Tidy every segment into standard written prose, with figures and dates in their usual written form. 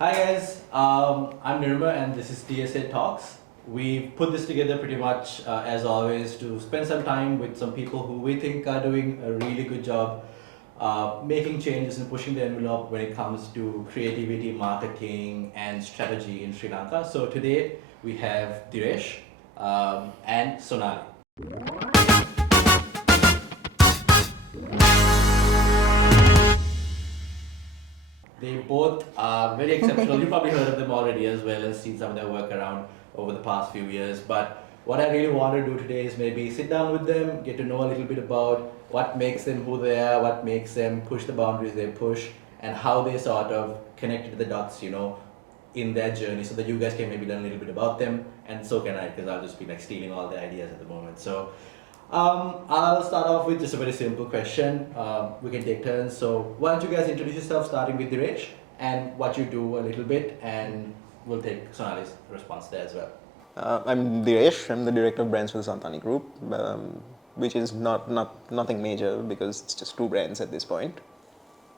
Hi guys, I'm Nirma and this is TSA Talks. We put this together pretty much as always to spend some time with some people who we think are doing a really good job making changes and pushing the envelope when it comes to creativity, marketing, and strategy in Sri Lanka. So today we have Dhyresh and Sonali. They both are very exceptional. You probably heard of them already as well and seen some of their work around over the past few years. But what I really want to do today is maybe sit down with them, get to know a little bit about what makes them who they are, what makes them push the boundaries they push, and how they sort of connected the dots, in their journey so that you guys can maybe learn a little bit about them and so can I because I'll just be like stealing all the ideas at the moment. So I'll start off with just a very simple question. We can take turns. So why don't you guys introduce yourself, starting with Dhyresh, and what you do a little bit, and we'll take Sonali's response there as well. I'm Dhyresh. I'm the director of brands for the Santani Group, which is nothing major because it's just two brands at this point.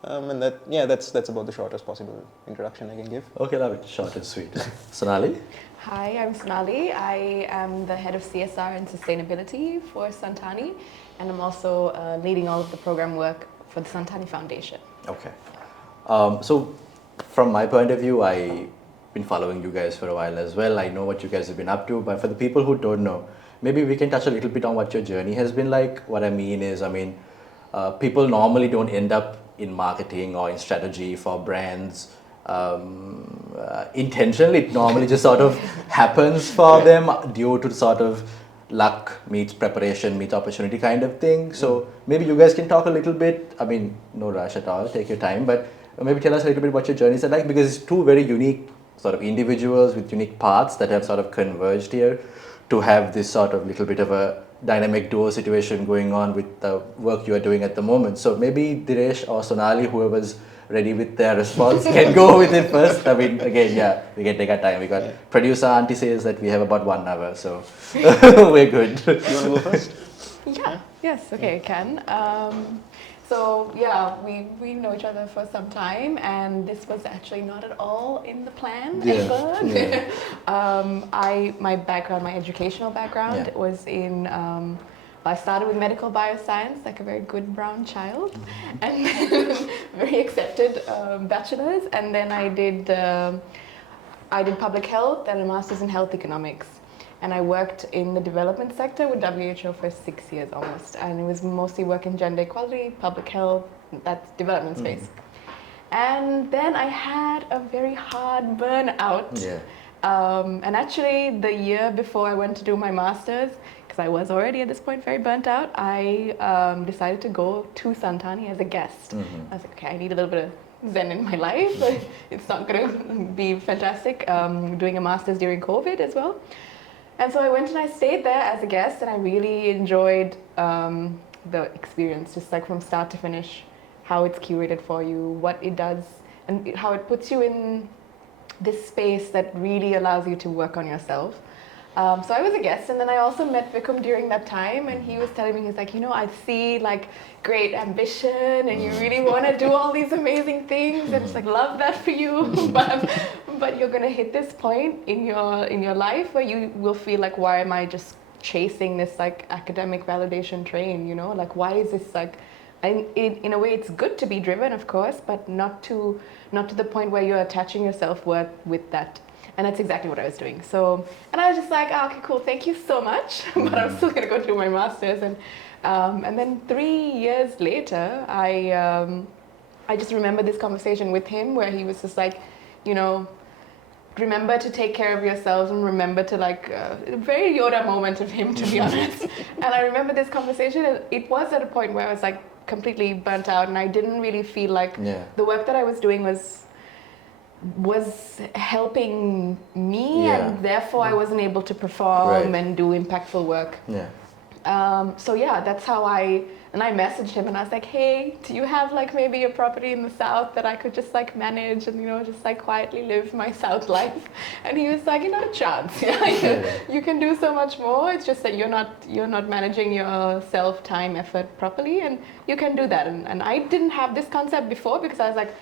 And that's about the shortest possible introduction I can give. Okay, love it. Short and sweet. Sonali? Hi, I'm Sonali. I am the head of CSR and Sustainability for Santani, and I'm also leading all of the program work for the Santani Foundation. Okay. So from my point of view, I've been following you guys for a while as well. I know what you guys have been up to, but for the people who don't know, maybe we can touch a little bit on what your journey has been like. What I mean is, people normally don't end up in marketing or in strategy for brands intentionally. It normally just sort of happens for them due to sort of luck meets preparation meets opportunity kind of thing. So maybe you guys can talk a little bit. I mean, no rush at all. Take your time, but maybe tell us a little bit what your journeys are like, because it's two very unique sort of individuals with unique paths that have sort of converged here to have this sort of little bit of a dynamic duo situation going on with the work you are doing at the moment. So maybe Dhyresh or Sonali, whoever's ready with their response, can go with it first. I mean, again, yeah, we can take our time. We got producer auntie says that we have about 1 hour, so we're good. You want to go first? Yeah, yes, okay, I can. So yeah, we know each other for some time, and this was actually not at all in the plan ever. My background, my educational background was in. I started with medical bioscience, like a very good brown child, and then very accepted bachelor's, and then I did public health and a master's in health economics. And I worked in the development sector with WHO for 6 years almost. And it was mostly work in gender equality, public health, that's development space. And then I had a very hard burnout. And actually, the year before I went to do my master's, because I was already at this point very burnt out, I decided to go to Santani as a guest. I was like, okay, I need a little bit of zen in my life. It's not going to be fantastic doing a master's during COVID as well. And so I went and I stayed there as a guest, and I really enjoyed the experience, just like from start to finish, how it's curated for you, what it does, and how it puts you in this space that really allows you to work on yourself. So I was a guest, and then I also met Vikram during that time, and he was telling me, he's like, I see like great ambition, and you really want to do all these amazing things, and it's like, love that for you, but you're gonna hit this point in your life where you will feel like, why am I just chasing this like academic validation train? Like, why is this like? In a way, it's good to be driven, of course, but not to the point where you're attaching your self-worth with that. And that's exactly what I was doing. So, and I was just like, okay, cool, thank you so much, but I'm still gonna go do my master's. And then 3 years later, I just remember this conversation with him where he was just like, remember to take care of yourselves and remember to like, very Yoda moment of him, to be honest. And I remember this conversation, and it was at a point where I was like completely burnt out, and I didn't really feel like the work that I was doing was helping me, and therefore I wasn't able to perform and do impactful work. So yeah, that's how I messaged him, and I was like, hey, do you have like maybe a property in the south that I could just like manage and just like quietly live my south life? And he was like, not a chance. You can do so much more. It's just that you're not managing your self, time, effort properly, and you can do that. And I didn't have this concept before, because I was like,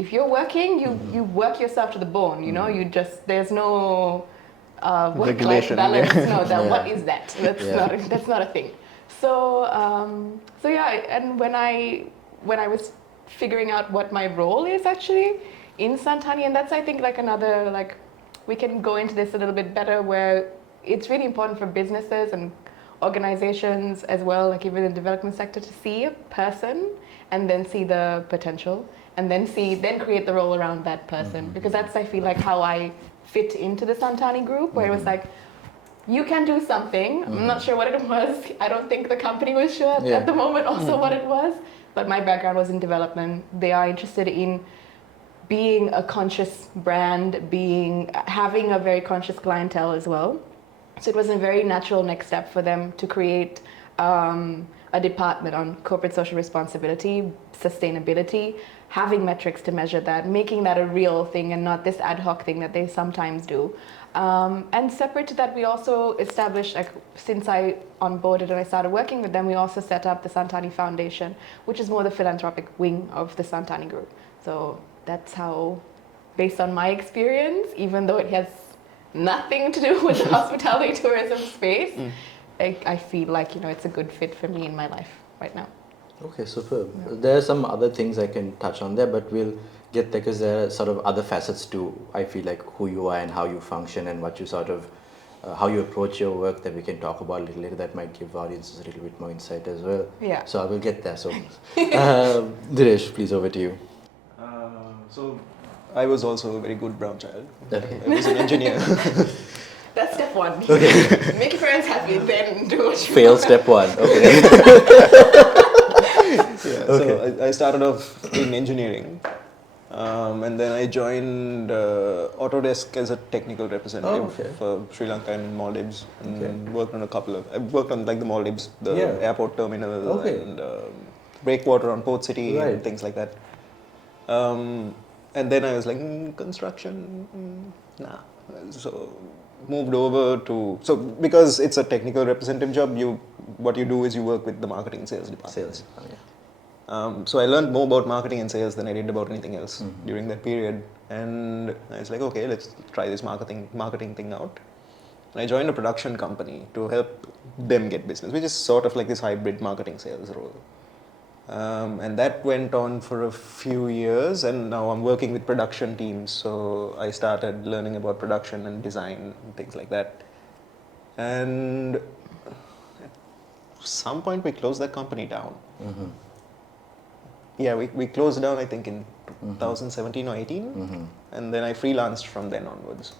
if you're working, you work yourself to the bone. You know, you just there's no work-life Regulation, balance. yeah. No, Yeah. what is that? That's not a thing. So so yeah, and when I was figuring out what my role is actually in Santani, and that's I think like another like we can go into this a little bit better where it's really important for businesses and organizations as well, like even in the development sector, to see a person and then see the potential and then create the role around that person, because that's I feel like how I fit into the Santani Group, where it was like you can do something. I'm not sure what it was. I don't think the company was sure at the moment also what it was, but my background was in development. They are interested in being a conscious brand, having a very conscious clientele as well. So it was a very natural next step for them to create a department on corporate social responsibility, sustainability, having metrics to measure that, making that a real thing and not this ad hoc thing that they sometimes do. And separate to that, we also established, like, since I onboarded and I started working with them, we also set up the Santani Foundation, which is more the philanthropic wing of the Santani Group. So that's how, based on my experience, even though it has nothing to do with the hospitality tourism space, I feel like, you know, it's a good fit for me in my life right now. Okay, superb. There are some other things I can touch on there, but we'll get there because there are sort of other facets to, I feel like, who you are and how you function and what you sort of, how you approach your work that we can talk about a little later that might give audiences a little bit more insight as well. Yeah. So I will get there. So, Dhyresh, please over to you. So I was also a very good brown child. Okay. I was an engineer. That's step one. Okay. Make your parents happy, then do what you Fail want. step one. Okay. Yeah, so I started off in engineering, and then I joined Autodesk as a technical representative for Sri Lanka and Maldives, and worked on I worked on like the Maldives, the airport terminal, and breakwater on Port City and things like that. And then I was like, construction, nah. So moved over to, so because it's a technical representative job, what you do is you work with the marketing and sales department. Sales. So I learned more about marketing and sales than I did about anything else during that period. And I was like, okay, let's try this marketing thing out. And I joined a production company to help them get business, which is sort of like this hybrid marketing sales role. And that went on for a few years, and now I'm working with production teams. So I started learning about production and design and things like that. And at some point we closed that company down. Yeah, we closed down, I think, in 2017 or 18. And then I freelanced from then onwards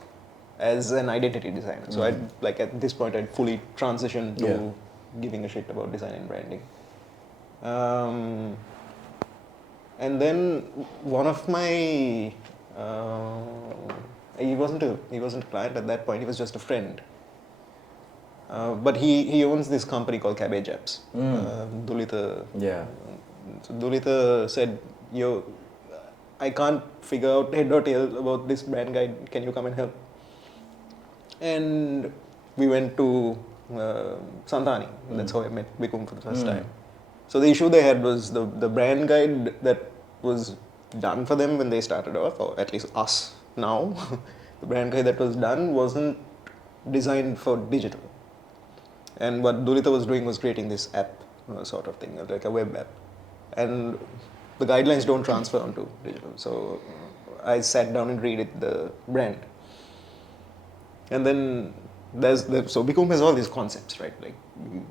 as an identity designer. So at this point I'd fully transitioned to giving a shit about design and branding. And then one of my he wasn't a client at that point, he was just a friend, but he owns this company called Cabbage Apps. Dulita. So Dulita said, yo, I can't figure out head or tail about this brand guide, can you come and help? And we went to Santani. That's how I met Bikum for the first time. So the issue they had was the brand guide that was done for them when they started off, or at least us now, the brand guide that was done wasn't designed for digital. And what Dulita was doing was creating this app sort of thing, like a web app. And the guidelines don't transfer onto digital. So I sat down and read the brand. And then so Bikum has all these concepts, right? Like,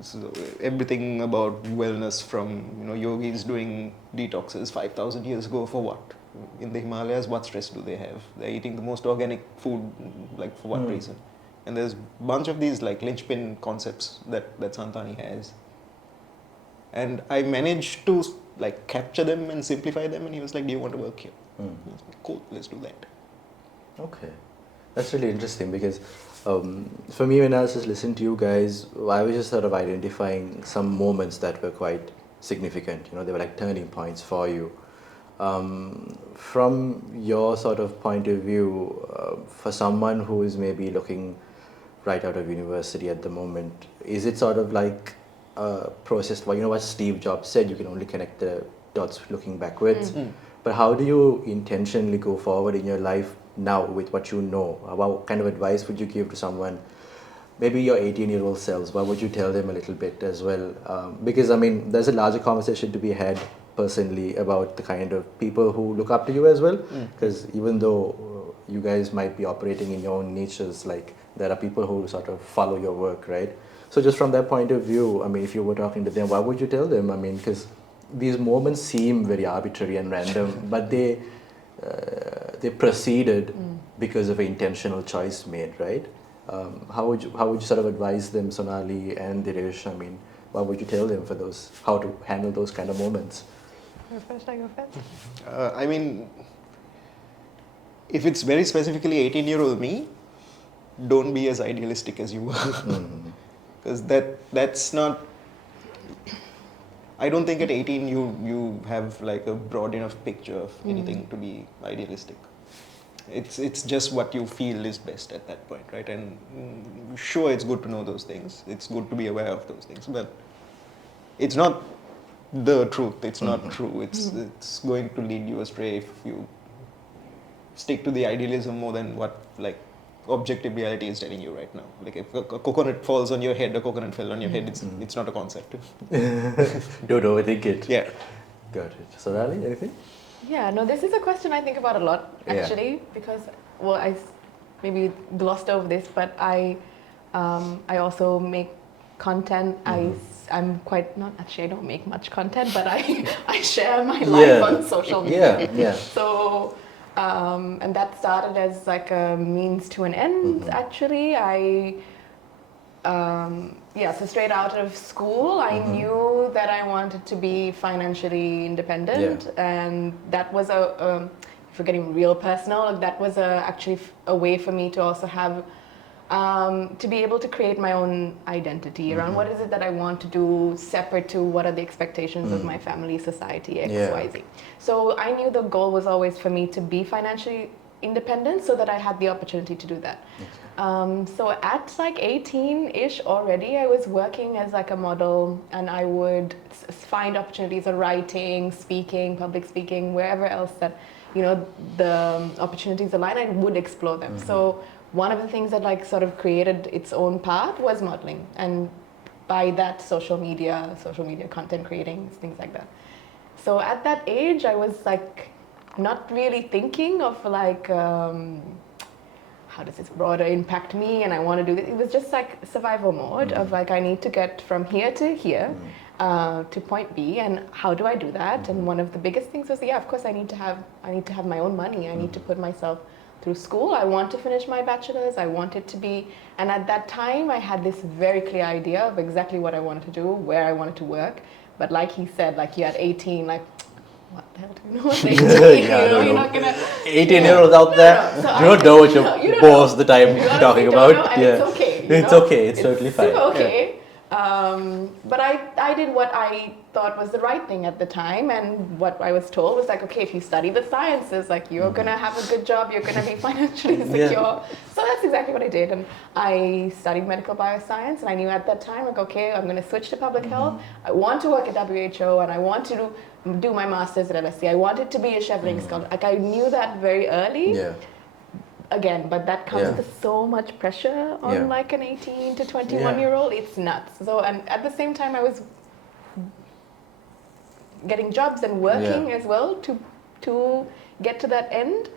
so everything about wellness, from yogis doing detoxes 5,000 years ago for what? In the Himalayas, what stress do they have? They're eating the most organic food, like, for what reason? And there's a bunch of these like linchpin concepts that Santani has. And I managed to like capture them and simplify them, and he was like, do you want to work here? I was like, cool, let's do that. Okay. That's really interesting because for me, when I was just listening to you guys, I was just sort of identifying some moments that were quite significant. They were like turning points for you. From your sort of point of view, for someone who is maybe looking right out of university at the moment, is it sort of like a process? Well, what Steve Jobs said, you can only connect the dots looking backwards. But how do you intentionally go forward in your life now with what you know? What kind of advice would you give to someone, maybe your 18-year-old selves? What would you tell them a little bit as well? Because I mean, there's a larger conversation to be had personally about the kind of people who look up to you as well. Because even though you guys might be operating in your own niches, like there are people who sort of follow your work, right? So just from that point of view, I mean, if you were talking to them, what would you tell them? I mean, because these moments seem very arbitrary and random, but they proceeded because of an intentional choice made, right? How would you sort of advise them, Sonali and Dhyresh? I mean, what would you tell them for those, how to handle those kind of moments? Go first, I go first. I mean, if it's very specifically 18-year-old me, don't be as idealistic as you were. Because that's not. I don't think at 18 you have like a broad enough picture of anything to be idealistic. It's just what you feel is best at that point, right? And sure, it's good to know those things. It's good to be aware of those things, but it's not the truth. It's not true. It's going to lead you astray if you stick to the idealism more than what like objective reality is telling you right now. Like if a coconut falls on your head, a coconut fell on your head. It's not a concept. Don't overthink it. Yeah. Got it. Sonali, anything? Yeah, no, this is a question I think about a lot actually, because well, I maybe glossed over this, but I also make content. I'm quite not actually. I don't make much content, but I share my life on social media. Yeah. So. And that started as like a means to an end. Actually, so straight out of school, I knew that I wanted to be financially independent, and that was if we're getting real personal, like that was actually a way for me to also have to be able to create my own identity around what is it that I want to do separate to what are the expectations of my family, society, X, Y, Z. So I knew the goal was always for me to be financially independent so that I had the opportunity to do that. So at like 18-ish already, I was working as like a model, and I would find opportunities of writing, speaking, public speaking, wherever else that, you know, the opportunities align, I would explore them. So one of the things that like sort of created its own path was modeling, and by that social media content creating, things like that. So at that age, I was like not really thinking of like how does this broader impact me, and I want to do this. It was just like survival mode of like I need to get from here to here to point B, and how do I do that? And one of the biggest things was of course I need to have my own money. I need to put myself through school. I want to finish my bachelor's. I want it to be, and at that time I had this very clear idea of exactly what I wanted to do, where I wanted to work. But like he said, like you're at 18, like what the hell do you know what's 18? You're not gonna 18-year-olds out there, So you don't know what you're most of the time talking about. Know, and it's okay. It's okay. It's totally fine. Okay. But I did what I thought was the right thing at the time, and what I was told was like, okay, if you study the sciences, like you're gonna have a good job, you're gonna be financially secure. So that's exactly what I did, and I studied medical bioscience, and I knew at that time, like, okay, I'm gonna switch to public health. I want to work at WHO, and I want to do my master's at LSE. I wanted to be a Cheveling scholar. Like I knew that very early. Yeah. Again, but that comes with so much pressure on like an 18 to 21-year-old. It's nuts. So, and at the same time, I was getting jobs and working as well to get to that end.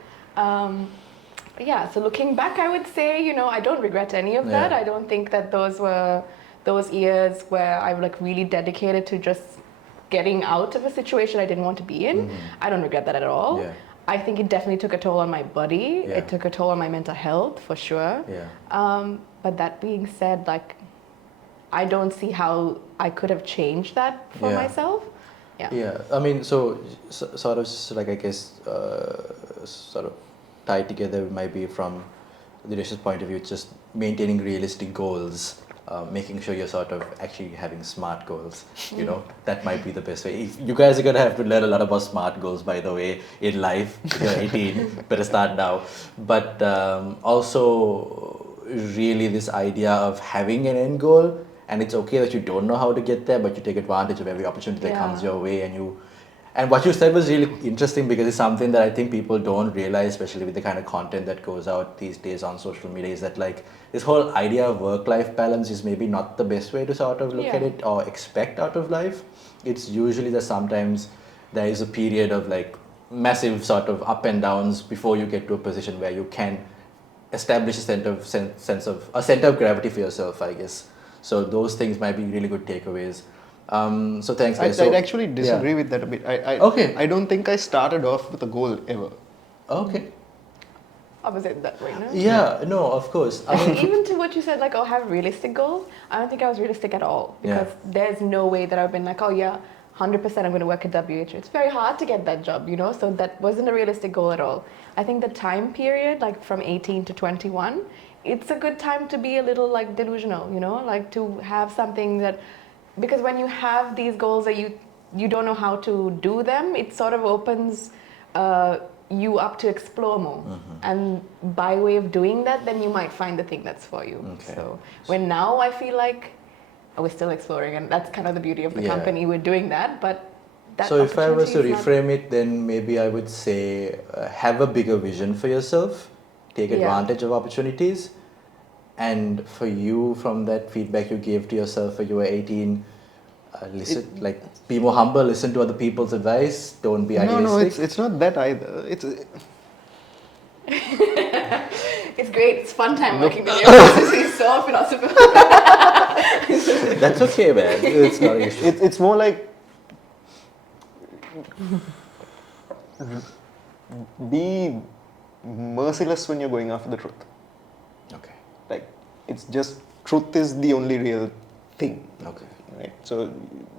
So looking back, I would say, you know, I don't regret any of that. I don't think that those were those years where I like really dedicated to just getting out of a situation I didn't want to be in. I don't regret that at all. Yeah. I think it definitely took a toll on my body. Yeah. It took a toll on my mental health for sure. Yeah. But that being said, like, I don't see how I could have changed that for myself. Yeah. I mean, so sort of like I guess sort of tied together might be from the Dhyresh point of view, just maintaining realistic goals. Making sure you're sort of actually having smart goals, you know, that might be the best way. If you guys are going to have to learn a lot about smart goals, by the way, in life. If you're 18, better start now. But also really this idea of having an end goal, and it's okay that you don't know how to get there, but you take advantage of every opportunity that comes your way, and you And what you said was really interesting because it's something that I think people don't realize, especially with the kind of content that goes out these days on social media, is that like this whole idea of work-life balance is maybe not the best way to sort of look at it or expect out of life. It's usually that sometimes there is a period of like massive sort of up and downs before you get to a position where you can establish a center of gravity for yourself, I guess. So those things might be really good takeaways. So thanks, guys. I'd actually disagree with that a bit. Okay. I don't think I started off with a goal ever. Okay. I was in that way, no? Yeah, no, of course. I mean, even to what you said, like, oh, have realistic goals, I don't think I was realistic at all. Because there's no way that I've been like, oh yeah, 100% I'm going to work at WHO. It's very hard to get that job, you know? So that wasn't a realistic goal at all. I think the time period, like from 18 to 21, it's a good time to be a little like delusional, you know? Like to have something that, because when you have these goals that you don't know how to do them, it sort of opens you up to explore more. And by way of doing that, then you might find the thing that's for you. Okay. So when now I feel like we're still exploring, and that's kind of the beauty of the company, we're doing that, but that so if I was to opportunity is reframe it, then maybe I would say have a bigger vision for yourself, take advantage of opportunities, and for you, from that feedback you gave to yourself when you were 18, listen, like be more humble, listen to other people's advice, don't be idealistic. No, it's not that either. It's great. It's fun time working with you. It's so philosophical. That's okay, man. It's not an issue. It's more like be merciless when you're going after the truth. Okay. Like it's just truth is the only real thing. Okay. Right. So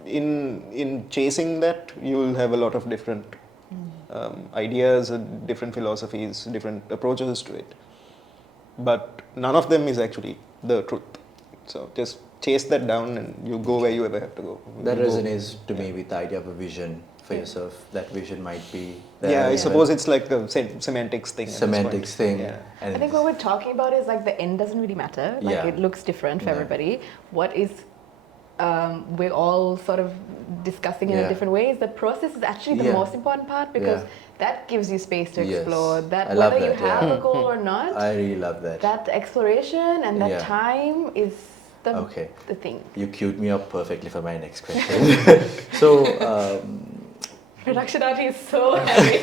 in chasing that, you'll have a lot of different ideas, different philosophies, different approaches to it. But none of them is actually the truth. So just chase that down and you go where you ever have to go. That resonates to me with the idea of a vision for yourself. That vision might be there. Yeah, I suppose it's like a semantics thing. Semantics thing. Yeah. And I think what we're talking about is like the end doesn't really matter. Like it looks different for everybody. What is we're all sort of discussing in a different ways. The process is actually the most important part because that gives you space to explore. That whether you have a goal or not. I really love that. That exploration and that time is the thing. You queued me up perfectly for my next question. So production art is so heavy.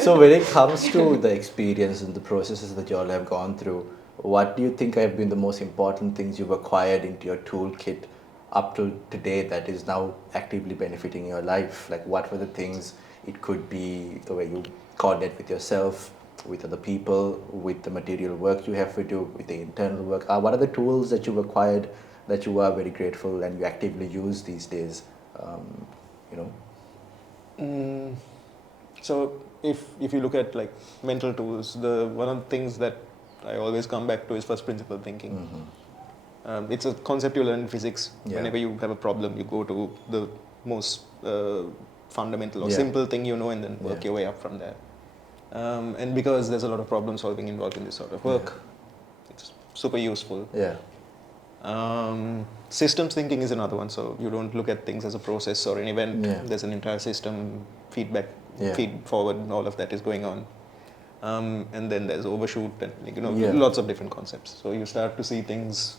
So when it comes to the experience and the processes that you all have gone through, what do you think have been the most important things you've acquired into your toolkit up to today that is now actively benefiting your life? Like what were the things? It could be the way you coordinate with yourself, with other people, with the material work you have to do, with the internal work. What are the tools that you've acquired that you are very grateful and you actively use these days? So if you look at like mental tools, one of the things that I always come back to is first principle thinking. It's a concept you learn in physics. Whenever you have a problem, you go to the most fundamental or simple thing you know and then work your way up from there. And because there's a lot of problem solving involved in this sort of work, it's super useful. Systems thinking is another one. So you don't look at things as a process or an event. There's an entire system, feedback, feed forward, all of that is going on. And then there's overshoot and lots of different concepts. So you start to see things,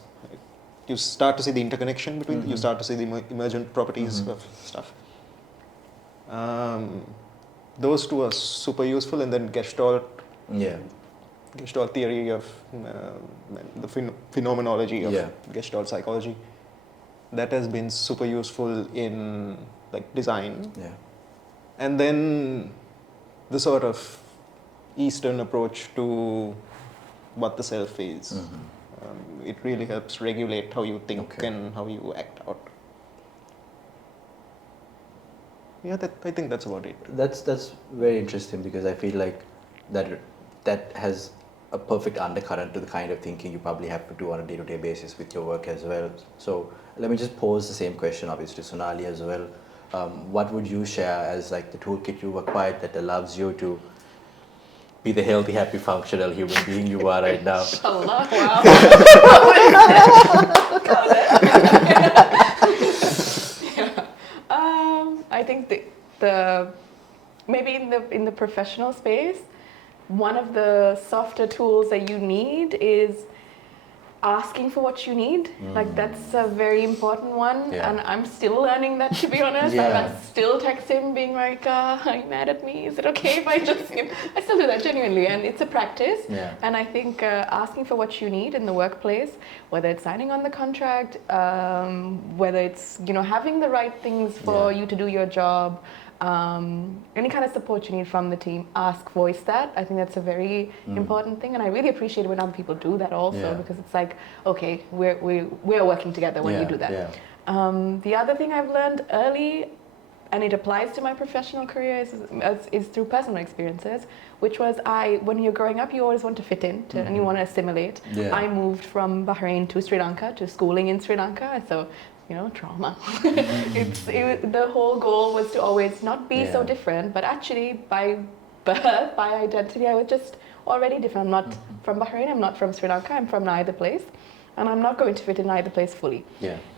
you start to see the interconnection between, you start to see the emergent properties of stuff. Those two are super useful, and then Gestalt theory of the phenomenology of Gestalt psychology, that has been super useful in like design. And then the sort of Eastern approach to what the self is. It really helps regulate how you think and how you act out. Yeah, I think that's about it. That's very interesting because I feel like that has a perfect undercurrent to the kind of thinking you probably have to do on a day-to-day basis with your work as well. So let me just pose the same question obviously to Sonali as well. What would you share as like the toolkit you've acquired that allows you to be the healthy, happy, functional human being you are right now? Allah, wow. I think maybe in the professional space, one of the softer tools that you need is asking for what you need. Like that's a very important one, and I'm still learning that, to be honest. Like, I still text him being like, are you mad at me? Is it okay if I just, I still do that genuinely, and it's a practice. And I think asking for what you need in the workplace, whether it's signing on the contract, whether it's, having the right things for you to do your job, any kind of support you need from the team, voice that. I think that's a very important thing, and I really appreciate when other people do that also, because it's like, okay, we're working together when you do that. The other thing I've learned early, and it applies to my professional career, is through personal experiences, which was when you're growing up, you always want to fit in, and you want to assimilate. I moved from Bahrain to Sri Lanka, to schooling in Sri Lanka, so trauma. The whole goal was to always not be so different, but actually by birth, by identity, I was just already different. I'm not from Bahrain, I'm not from Sri Lanka, I'm from neither place, and I'm not going to fit in either place fully.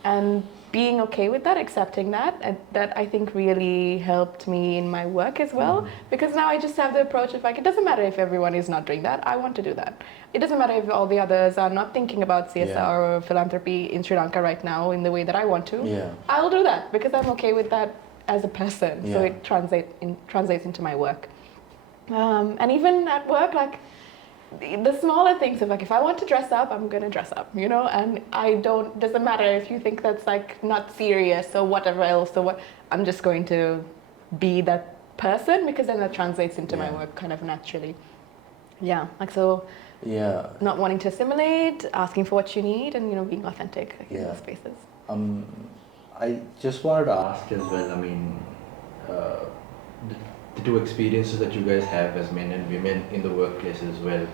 And being okay with that, accepting that I think really helped me in my work as well, because now I just have the approach of like, it doesn't matter if everyone is not doing that, I want to do that. It doesn't matter if all the others are not thinking about CSR or philanthropy in Sri Lanka right now in the way that I want to. I'll do that because I'm okay with that as a person, so it translates into my work. And even at work, like, the smaller things of like, if I want to dress up, I'm gonna dress up, and doesn't matter if you think that's like not serious or whatever else, I'm just going to be that person, because then that translates into my work kind of naturally. Not wanting to assimilate, asking for what you need, and being authentic in those spaces. I just wanted to ask as well, I mean, the two experiences that you guys have as men and women in the workplace as well.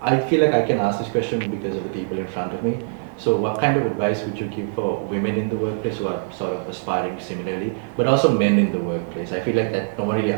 I feel like I can ask this question because of the people in front of me. So what kind of advice would you give for women in the workplace who are sort of aspiring similarly, but also men in the workplace? I feel like that no one really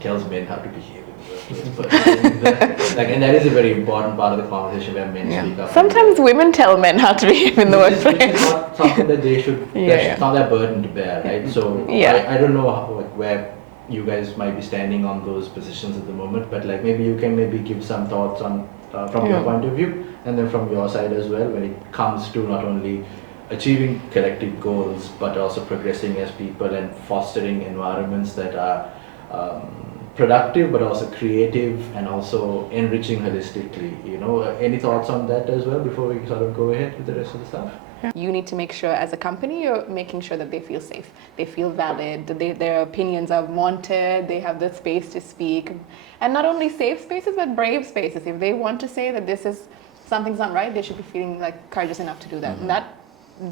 tells men how to behave in the workplace. But and that is a very important part of the conversation where men speak up. Sometimes women tell men how to behave in the workplace. It's not something that they should, that's not their burden to bear, right? So I don't know where you guys might be standing on those positions at the moment, but like maybe you can give some thoughts on from your point of view, and then from your side as well, when it comes to not only achieving collective goals but also progressing as people and fostering environments that are productive but also creative and also enriching holistically. Any thoughts on that as well before we sort of go ahead with the rest of the stuff? You need to make sure as a company you're making sure that they feel safe, they feel valid, their opinions are wanted, they have the space to speak, and not only safe spaces but brave spaces. If they want to say that something's not right, they should be feeling like courageous enough to do that. And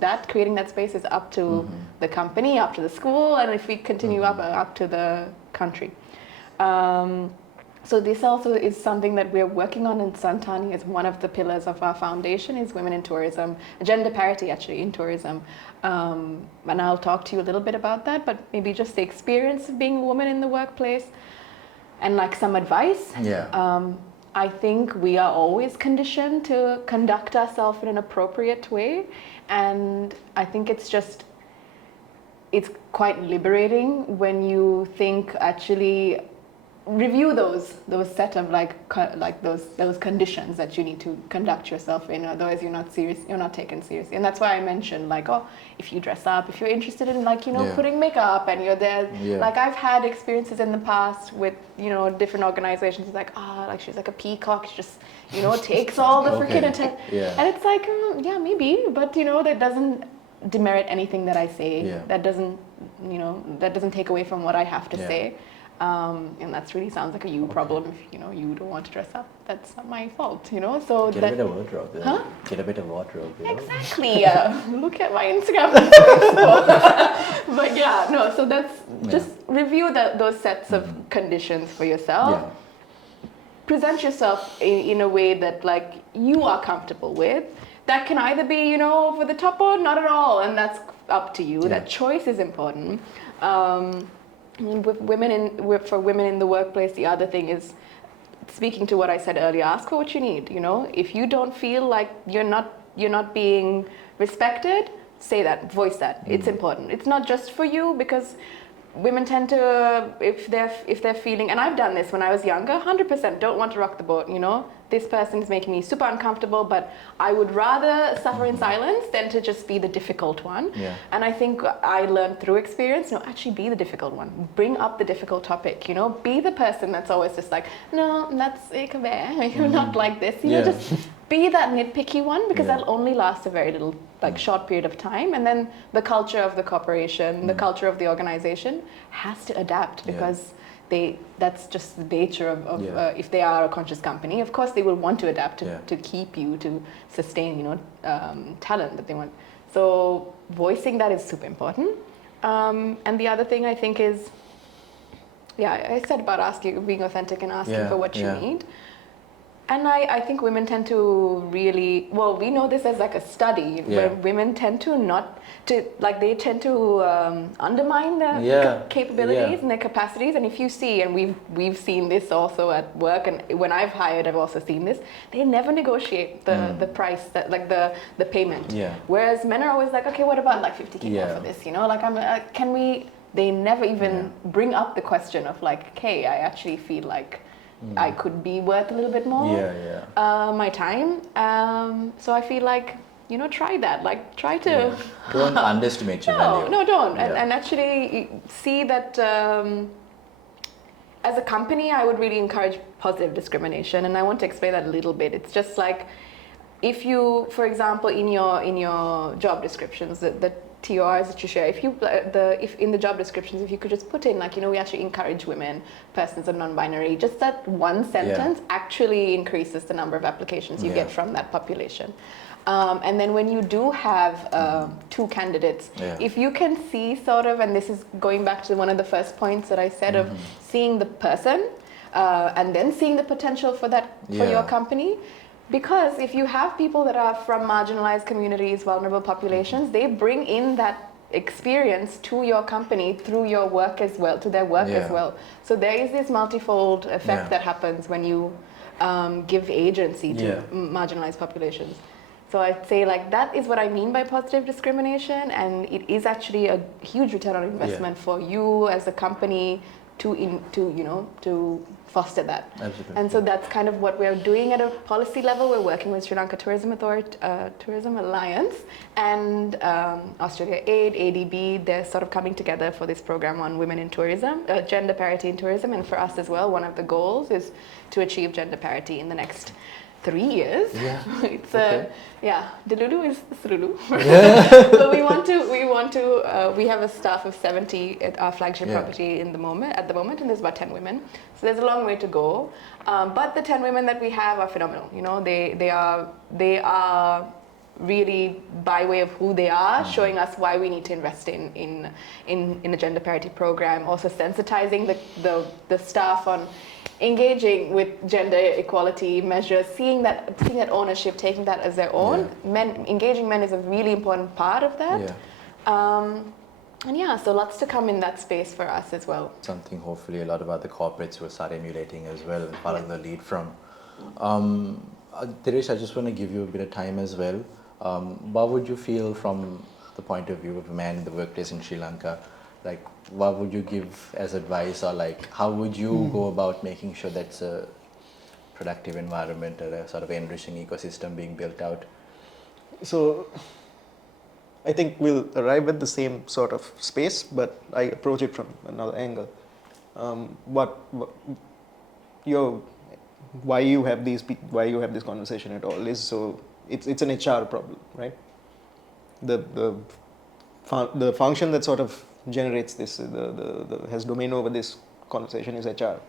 that creating that space is up to the company, up to the school, and if we continue up to the country. So this also is something that we're working on in Santani as one of the pillars of our foundation, is women in tourism, gender parity actually in tourism. And I'll talk to you a little bit about that, but maybe just the experience of being a woman in the workplace and like some advice. I think we are always conditioned to conduct ourselves in an appropriate way, and I think it's quite liberating when you think actually review those set of those conditions that you need to conduct yourself in, otherwise you're not taken seriously. And that's why I mentioned if you dress up, if you're interested in putting makeup and you're there, like I've had experiences in the past with different organizations she's like a peacock, she just takes all the freaking attention, and it's like maybe, but that doesn't demerit anything that I say, that doesn't take away from what I have to say. And that really sounds like a you problem. If you don't want to dress up, that's not my fault. So get a bit of wardrobe. Huh? Get a bit of wardrobe. Exactly. Look at my Instagram. But so that's just review those sets of conditions for yourself. Present yourself in a way that you are comfortable with. That can either be over the top or not at all, and that's up to you. That choice is important. For women in the workplace, the other thing is, speaking to what I said earlier, ask for what you need. If you don't feel like you're not being respected, say that, voice that. It's important. It's not just for you, because women tend to, if they're feeling, and I've done this when I was younger, 100% don't want to rock the boat, you know. This person is making me super uncomfortable, but I would rather suffer in silence than to just be the difficult one. Yeah. And I think I learned through experience, no, actually be the difficult one. Bring up the difficult topic, you know. Be the person that's always just like, no, that's you're not like this. You know, just be that nitpicky one, because that'll only last a very little, like short period of time. And then the culture of the corporation, the culture of the organization has to adapt, because that's just the nature of if they are a conscious company, of course they will want to adapt to keep you, to sustain, you know, talent that they want. So voicing that is super important. And the other thing I think is, I said about being authentic and asking for what you need. And I think women tend to really, well, we know this as like a study, where women tend to they tend to undermine their capabilities and their capacities. And if you see, and we've seen this also at work, and when I've hired, I've also seen this, they never negotiate the price, that like the payment. Whereas men are always like, okay, what about like 50K more for this, you know, like can we, they never even bring up the question of like, okay, I actually feel like I could be worth a little bit more, my time. So I feel like, you know, try that. Like, try to... Don't underestimate your value. No, don't. And actually see that as a company, I would really encourage positive discrimination. And I want to explain that a little bit. It's just like, if you, for example, in your job descriptions, the TORs that you share, if in the job descriptions, if you could just put in like, you know, we actually encourage women, persons of non-binary, just that one sentence actually increases the number of applications you get from that population. And then when you do have two candidates, if you can see sort of, and this is going back to one of the first points that I said of seeing the person and then seeing the potential for that, for your company. Because if you have people that are from marginalized communities, vulnerable populations, they bring in that experience to your company through your work as well, to their work as well. So there is this multifold effect that happens when you give agency to marginalized populations. So I'd say like that is what I mean by positive discrimination, and it is actually a huge return on investment for you as a company to foster that. Absolutely. And so that's kind of what we're doing at a policy level. We're working with Sri Lanka Tourism Alliance and Australia Aid, ADB. They're sort of coming together for this program on women in tourism, gender parity in tourism. And for us as well, one of the goals is to achieve gender parity in the next 3 years. It's Delulu is Srulu. So we have a staff of 70 at our flagship property at the moment, and there's about 10 women. So there's a long way to go. But the 10 women that we have are phenomenal. You know, they are really, by way of who they are, showing us why we need to invest in a gender parity program. Also sensitizing the staff on engaging with gender equality measures, seeing that ownership, taking that as their own. Engaging men is a really important part of that. So lots to come in that space for us as well. Something hopefully a lot of other corporates will start emulating as well and following the lead from. Dhyresh, I just want to give you a bit of time as well. What would you feel from the point of view of a man in the workplace in Sri Lanka? Like, what would you give as advice, or like, how would you go about making sure that's a productive environment or a sort of enriching ecosystem being built out? So, I think we'll arrive at the same sort of space, but I approach it from another angle. Why you have this conversation at all is so it's an HR problem, right? The function that sort of generates this, has domain over this conversation is HR.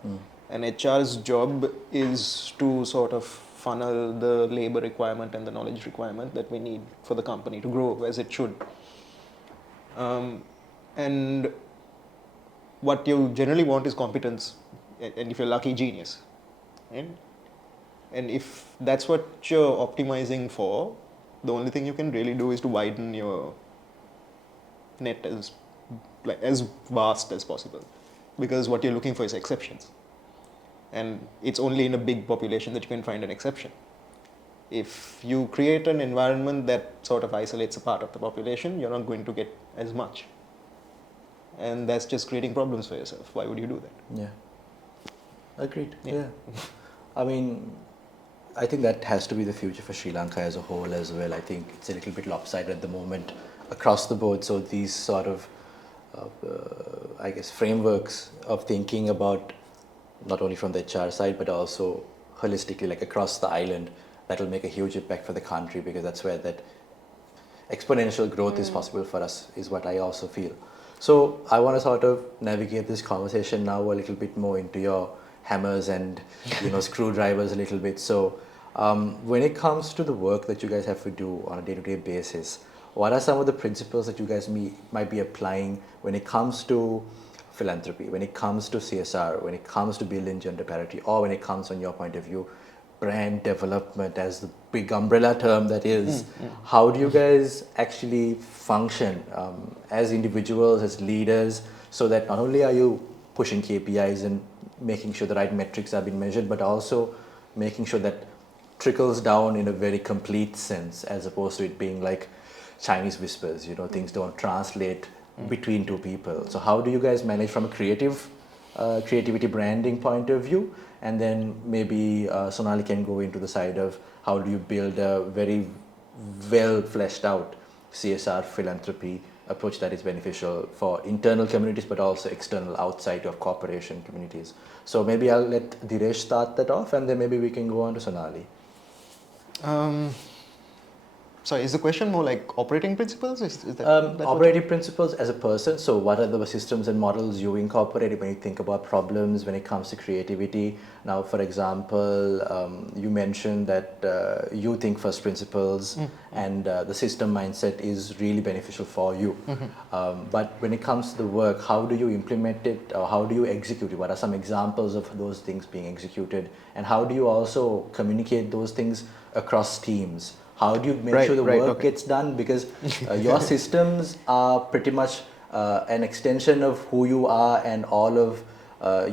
And HR's job is to sort of funnel the labor requirement and the knowledge requirement that we need for the company to grow as it should. And what you generally want is competence, and if you're lucky, genius. And if that's what you're optimizing for, the only thing you can really do is to widen your net as vast as possible, because what you're looking for is exceptions, and it's only in a big population that you can find an exception. If you create an environment that sort of isolates a part of the population, you're not going to get as much. And that's just creating problems for yourself. Why would you do that? Yeah. Agreed. Yeah. Yeah. I mean, I think that has to be the future for Sri Lanka as a whole as well. I think it's a little bit lopsided at the moment across the board. So these sort of, I guess, frameworks of thinking about not only from the HR side, but also holistically, like across the island, that will make a huge impact for the country, because that's where that exponential growth is possible for us, is what I also feel. So I want to sort of navigate this conversation now a little bit more into your hammers and screwdrivers a little bit. So when it comes to the work that you guys have to do on a day-to-day basis, what are some of the principles that you guys might be applying when it comes to philanthropy, when it comes to CSR, when it comes to building gender parity, or when it comes, on your point of view, brand development as the big umbrella term that is? How do you guys actually function as individuals, as leaders, so that not only are you pushing KPIs and making sure the right metrics are being measured, but also making sure that trickles down in a very complete sense, as opposed to it being like Chinese whispers, things don't translate between two people. So how do you guys manage from a creativity branding point of view? And then maybe Sonali can go into the side of how do you build a very well fleshed out CSR philanthropy approach that is beneficial for internal communities, but also external, outside of corporation communities. So maybe I'll let Dhyresh start that off, and then maybe we can go on to Sonali. Sorry, is the question more like operating principles? Is that Operating principles as a person. So what are the systems and models you incorporate when you think about problems when it comes to creativity? Now, for example, you mentioned that you think first principles and the system mindset is really beneficial for you. But when it comes to the work, how do you implement it, or how do you execute it? What are some examples of those things being executed? And how do you also communicate those things across teams? How do you make sure the work gets done? Because your systems are pretty much an extension of who you are, and all of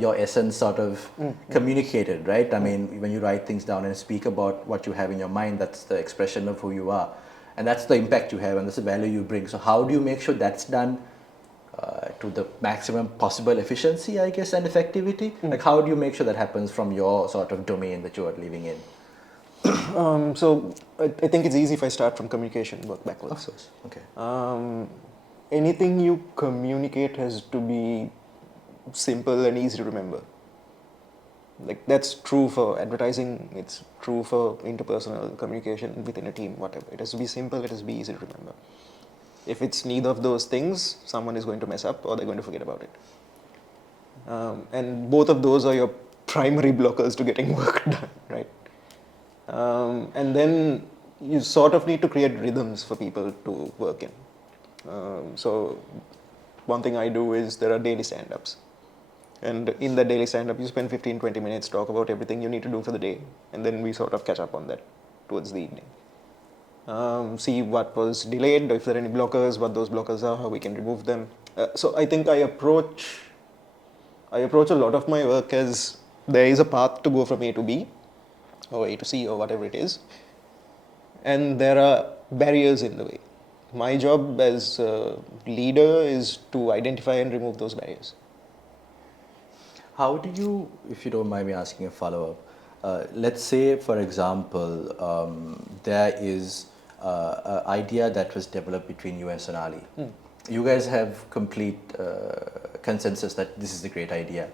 your essence sort of communicated, right? I mean, when you write things down and speak about what you have in your mind, that's the expression of who you are. And that's the impact you have, and that's the value you bring. So how do you make sure that's done to the maximum possible efficiency, I guess, and effectivity? Like, how do you make sure that happens from your sort of domain that you are living in? So I think it's easy if I start from communication, work backwards. Of course. Okay. Anything you communicate has to be simple and easy to remember. Like, that's true for advertising, it's true for interpersonal communication within a team, whatever. It has to be simple, it has to be easy to remember. If it's neither of those things, someone is going to mess up or they're going to forget about it. And both of those are your primary blockers to getting work done, right? And then you sort of need to create rhythms for people to work in. So one thing I do is there are daily stand-ups. And in that daily stand-up, you spend 15-20 minutes, talk about everything you need to do for the day. And then we sort of catch up on that towards the evening. See what was delayed, if there are any blockers, what those blockers are, how we can remove them. So I think I approach a lot of my work as there is a path to go from A to B, or A to C, or whatever it is, and there are barriers in the way. My job as a leader is to identify and remove those barriers. How do you, if you don't mind me asking a follow-up, let's say, for example, there is an idea that was developed between you and Sonali. You guys have complete consensus that this is a great idea.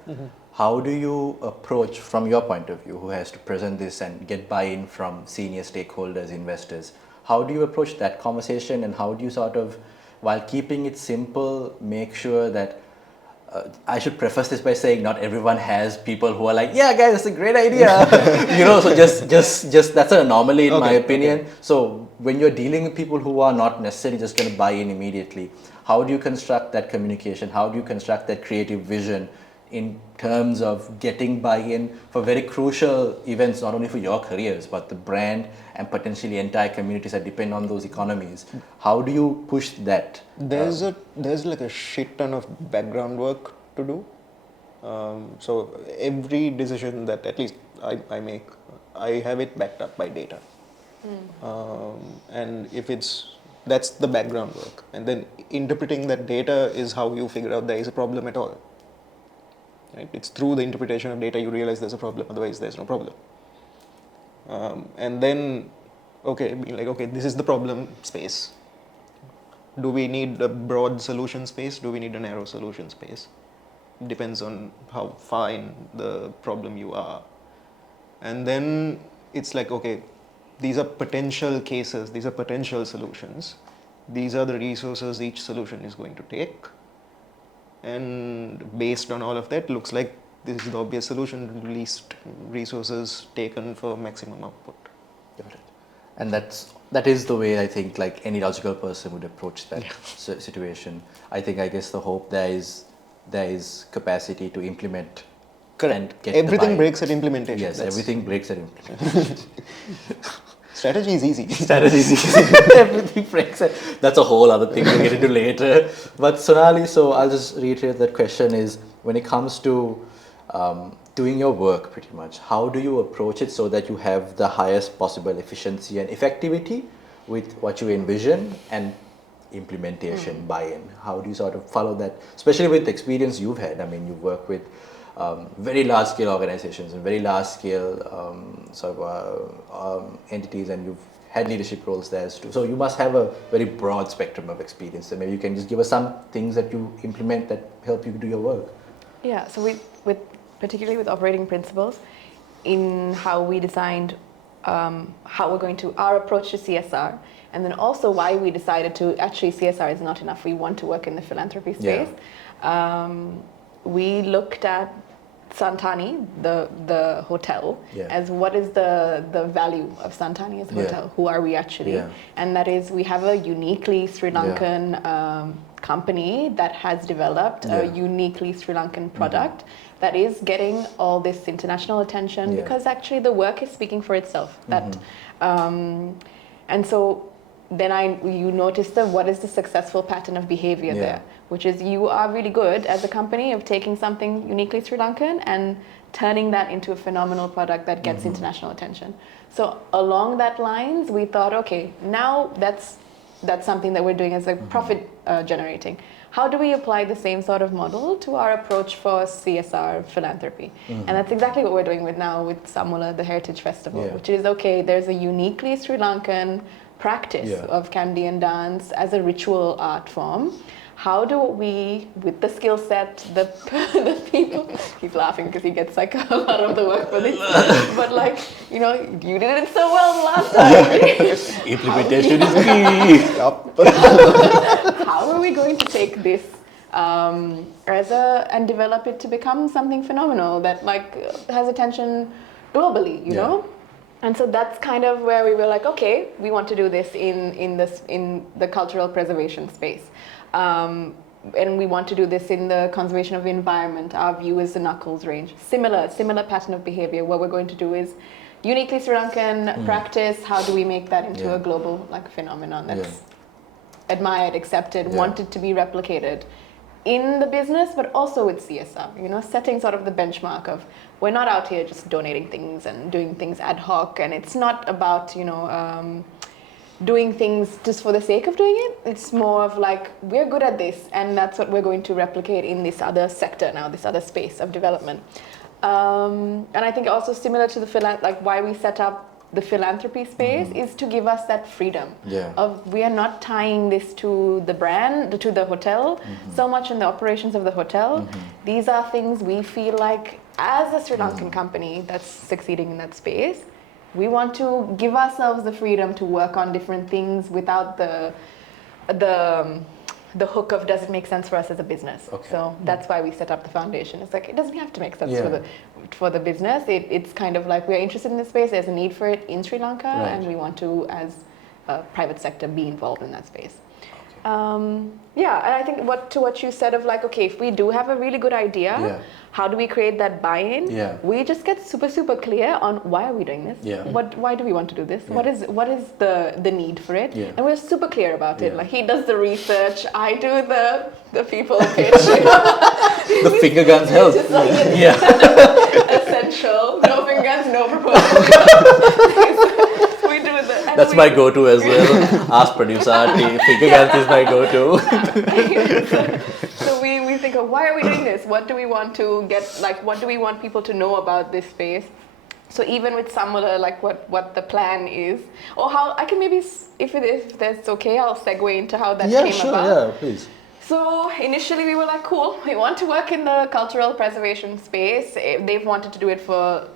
How do you approach, from your point of view, who has to present this and get buy-in from senior stakeholders, investors? How do you approach that conversation, and how do you sort of, while keeping it simple, make sure that I should preface this by saying not everyone has people who are like, yeah, guys, that's a great idea. So just that's an anomaly in my opinion. Okay. So when you're dealing with people who are not necessarily just going to buy in immediately, how do you construct that communication? How do you construct that creative vision in terms of getting buy-in for very crucial events, not only for your careers, but the brand and potentially entire communities that depend on those economies? How do you push that? There's like a shit ton of background work to do. So every decision that at least I make, I have it backed up by data. And if that's the background work. And then interpreting that data is how you figure out there is a problem at all. Right? It's through the interpretation of data you realize there's a problem, otherwise there's no problem. And then, okay, be like, okay, this is the problem space. Do we need a broad solution space? Do we need a narrow solution space? Depends on how fine the problem you are. And then it's like, okay, these are potential cases, these are potential solutions. These are the resources each solution is going to take. And based on all of that, looks like this is the obvious solution, least resources taken for maximum output. Got it. And that is the way I think like any logical person would approach that situation. I guess the hope there is capacity to implement. Correct. And get everything breaks at implementation. Yes, everything breaks at implementation. Strategy is easy. Strategy is easy. Everything breaks at. That's a whole other thing we'll get into later. But Sonali, so I'll just reiterate that question is when it comes to doing your work pretty much, how do you approach it so that you have the highest possible efficiency and effectivity with what you envision and implementation, buy-in? How do you sort of follow that, especially with the experience you've had? I mean, you've worked with very large scale organizations and very large scale entities, and you've had leadership roles there too. So you must have a very broad spectrum of experience. And maybe you can just give us some things that you implement that help you do your work. Yeah, so particularly with operating principles, in how we designed how we're going to, our approach to CSR, and then also why we decided to, actually CSR is not enough, we want to work in the philanthropy space. We looked at Santani, the hotel, as what is the value of Santani as a hotel? Who are we actually? And that is, we have a uniquely Sri Lankan company that has developed a uniquely Sri Lankan product that is getting all this international attention because actually the work is speaking for itself. That and so then you notice what is the successful pattern of behavior there, which is you are really good as a company of taking something uniquely Sri Lankan and turning that into a phenomenal product that gets international attention. So along that lines, we thought, okay, now that's something that we're doing as a profit generating. How do we apply the same sort of model to our approach for CSR philanthropy? And that's exactly what we're doing with Samula, the Heritage Festival, which is, okay, there's a uniquely Sri Lankan practice of Kandian dance as a ritual art form. How do we, with the skill set, the people, he's laughing because he gets like a lot of the work for this, but like, you did it so well the last time. Implementation is key. How are we going to take this and develop it to become something phenomenal that like has attention globally, you know? And so that's kind of where we were like, okay, we want to do this in the cultural preservation space. And we want to do this in the conservation of the environment. Our view is the Knuckles range. Similar pattern of behavior. What we're going to do is uniquely Sri Lankan practice. How do we make that into a global phenomenon that's admired, accepted, wanted to be replicated in the business, but also with CSR, setting sort of the benchmark of we're not out here just donating things and doing things ad hoc, and it's not about, doing things just for the sake of doing it. It's more of like, we're good at this, and that's what we're going to replicate in this other sector now, this other space of development. And I think also similar to why we set up the philanthropy space is to give us that freedom of we are not tying this to the brand, to the hotel, so much in the operations of the hotel. These are things we feel like as a Sri Lankan company that's succeeding in that space, we want to give ourselves the freedom to work on different things without the hook of does it make sense for us as a business. So that's why we set up the foundation. It's like it doesn't have to make sense for the business. It's kind of like we're interested in this space, there's a need for it in Sri Lanka, and we want to, as a private sector, be involved in that space. And I think what you said of like, okay, if we do have a really good idea, how do we create that buy-in? We just get super clear on why are we doing this? Why do we want to do this? What is the need for it? And we're super clear about it. Like he does the research, I do the people pitch. The finger guns help. Essential. No finger guns, no proposal. We do That's my go-to as well. Ask producer Aarti. Figure health is my go-to. So we think of why are we doing this? What do we want to get? Like, what do we want people to know about this space? So even with Samula, like what the plan is, or how I can maybe, if that's okay, I'll segue into how that Yeah, came sure. about. Yeah, please. So initially we were like, cool, we want to work in the cultural preservation space. They've wanted to do it for,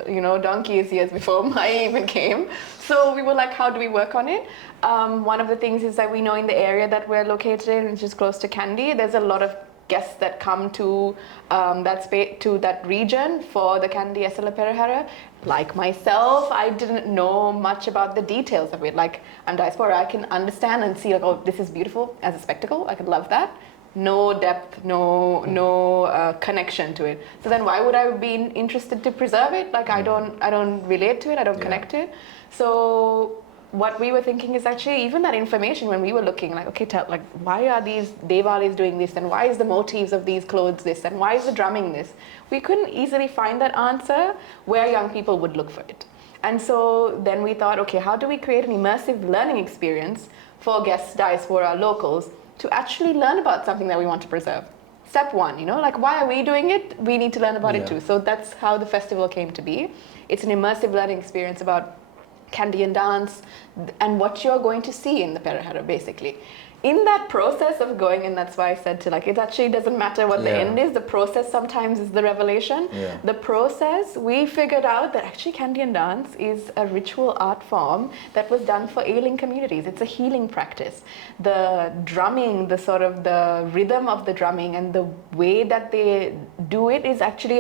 donkey's years before I even came. So we were like, how do we work on it? One of the things is that we know in the area that we're located in, which is close to Kandy, there's a lot of guests that come to that region for the Kandy Esala Perahara. Like myself, I didn't know much about the details of it. Like, I'm diaspora, I can understand and see like, oh, this is beautiful as a spectacle. I could love that. No depth, no connection to it. So then, why would I be interested to preserve it? Like, I don't relate to it. I don't connect to it. So what we were thinking is actually even that information when we were looking, like, okay, why are these Devalis doing this, and why is the motifs of these clothes this, and why is the drumming this? We couldn't easily find that answer where young people would look for it. And so then we thought, okay, how do we create an immersive learning experience for guests, diaspora, locals, to actually learn about something that we want to preserve? Step one, like, why are we doing it? We need to learn about it too. So that's how the festival came to be. It's an immersive learning experience about Kandian dance and what you're going to see in the Perahara, basically. In that process of going, and that's why I said it actually doesn't matter what the end is, the process sometimes is the revelation. Yeah. The process, we figured out that actually Kandian dance is a ritual art form that was done for ailing communities. It's a healing practice. The drumming, the rhythm of the drumming and the way that they do it is actually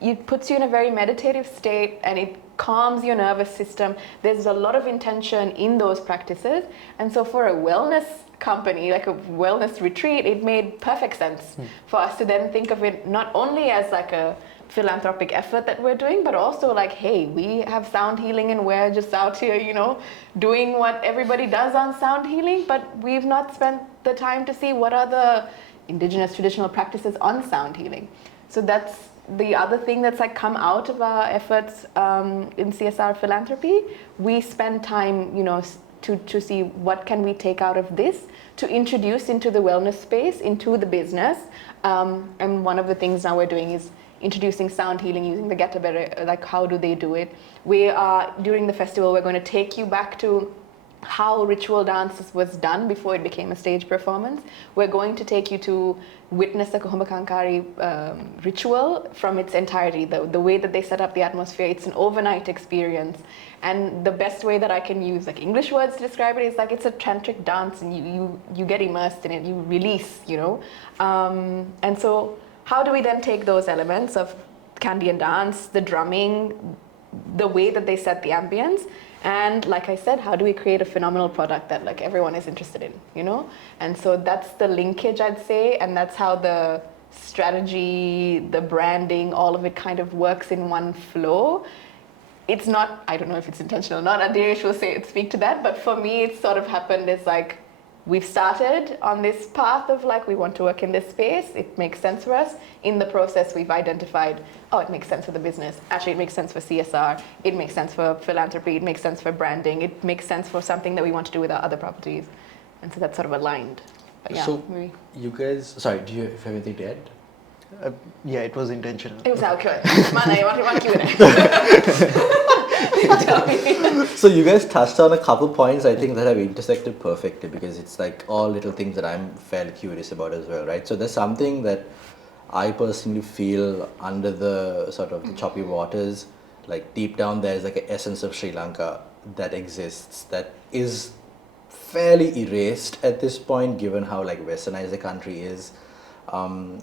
it puts you in a very meditative state, and it calms your nervous system. There's a lot of intention in those practices. And so for a wellness company, like a wellness retreat, it made perfect sense for us to then think of it not only as like a philanthropic effort that we're doing, but also like, hey, we have sound healing and we're just out here, doing what everybody does on sound healing, but we've not spent the time to see what are the indigenous traditional practices on sound healing. So that's the other thing that's like come out of our efforts in CSR philanthropy. We spend time, to see what can we take out of this to introduce into the wellness space, into the business. And one of the things now we're doing is introducing sound healing using the Getabere, like how do they do it? We are, during the festival, we're going to take you back to how ritual dances was done before it became a stage performance. We're going to take you to witness a Kuhumbakankari ritual from its entirety, the way that they set up the atmosphere. It's an overnight experience. And the best way that I can use like English words to describe it is like it's a tantric dance, and you get immersed in it, you release, And so how do we then take those elements of Kandian dance, the drumming, the way that they set the ambience, and like I said, how do we create a phenomenal product that like everyone is interested in, And so that's the linkage, I'd say, and that's how the strategy, the branding, all of it kind of works in one flow. It's not, I don't know if it's intentional or not, Dhyresh will speak to that, but for me it's sort of happened as like, we've started on this path of like, we want to work in this space, it makes sense for us. In the process, we've identified, oh, it makes sense for the business. Actually, it makes sense for CSR. It makes sense for philanthropy. It makes sense for branding. It makes sense for something that we want to do with our other properties. And so that's sort of aligned. But yeah, so you guys, sorry, do you have anything to add? Yeah, it was intentional. it was okay. Mana, you want Q&A? Tell me. So you guys touched on a couple points I think that have intersected perfectly, because it's like all little things that I'm fairly curious about as well, right? So there's something that I personally feel under the sort of the choppy waters, like deep down there's like an essence of Sri Lanka that exists, that is fairly erased at this point given how like westernized the country is.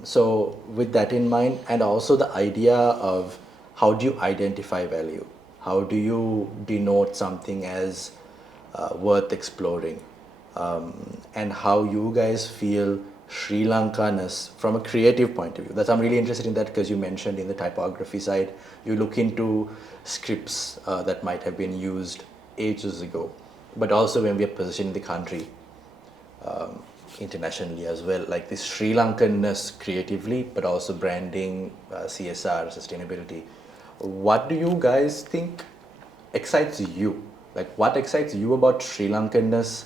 So with that in mind, and also the idea of how do you identify value? How do you denote something as worth exploring? And how you guys feel Sri Lankaness from a creative point of view. I'm really interested in that, because you mentioned in the typography side, you look into scripts that might have been used ages ago, but also when we are positioning the country internationally as well, like this Sri Lankanness creatively, but also branding, CSR, sustainability. What do you guys think excites you like what excites you about Sri Lankanness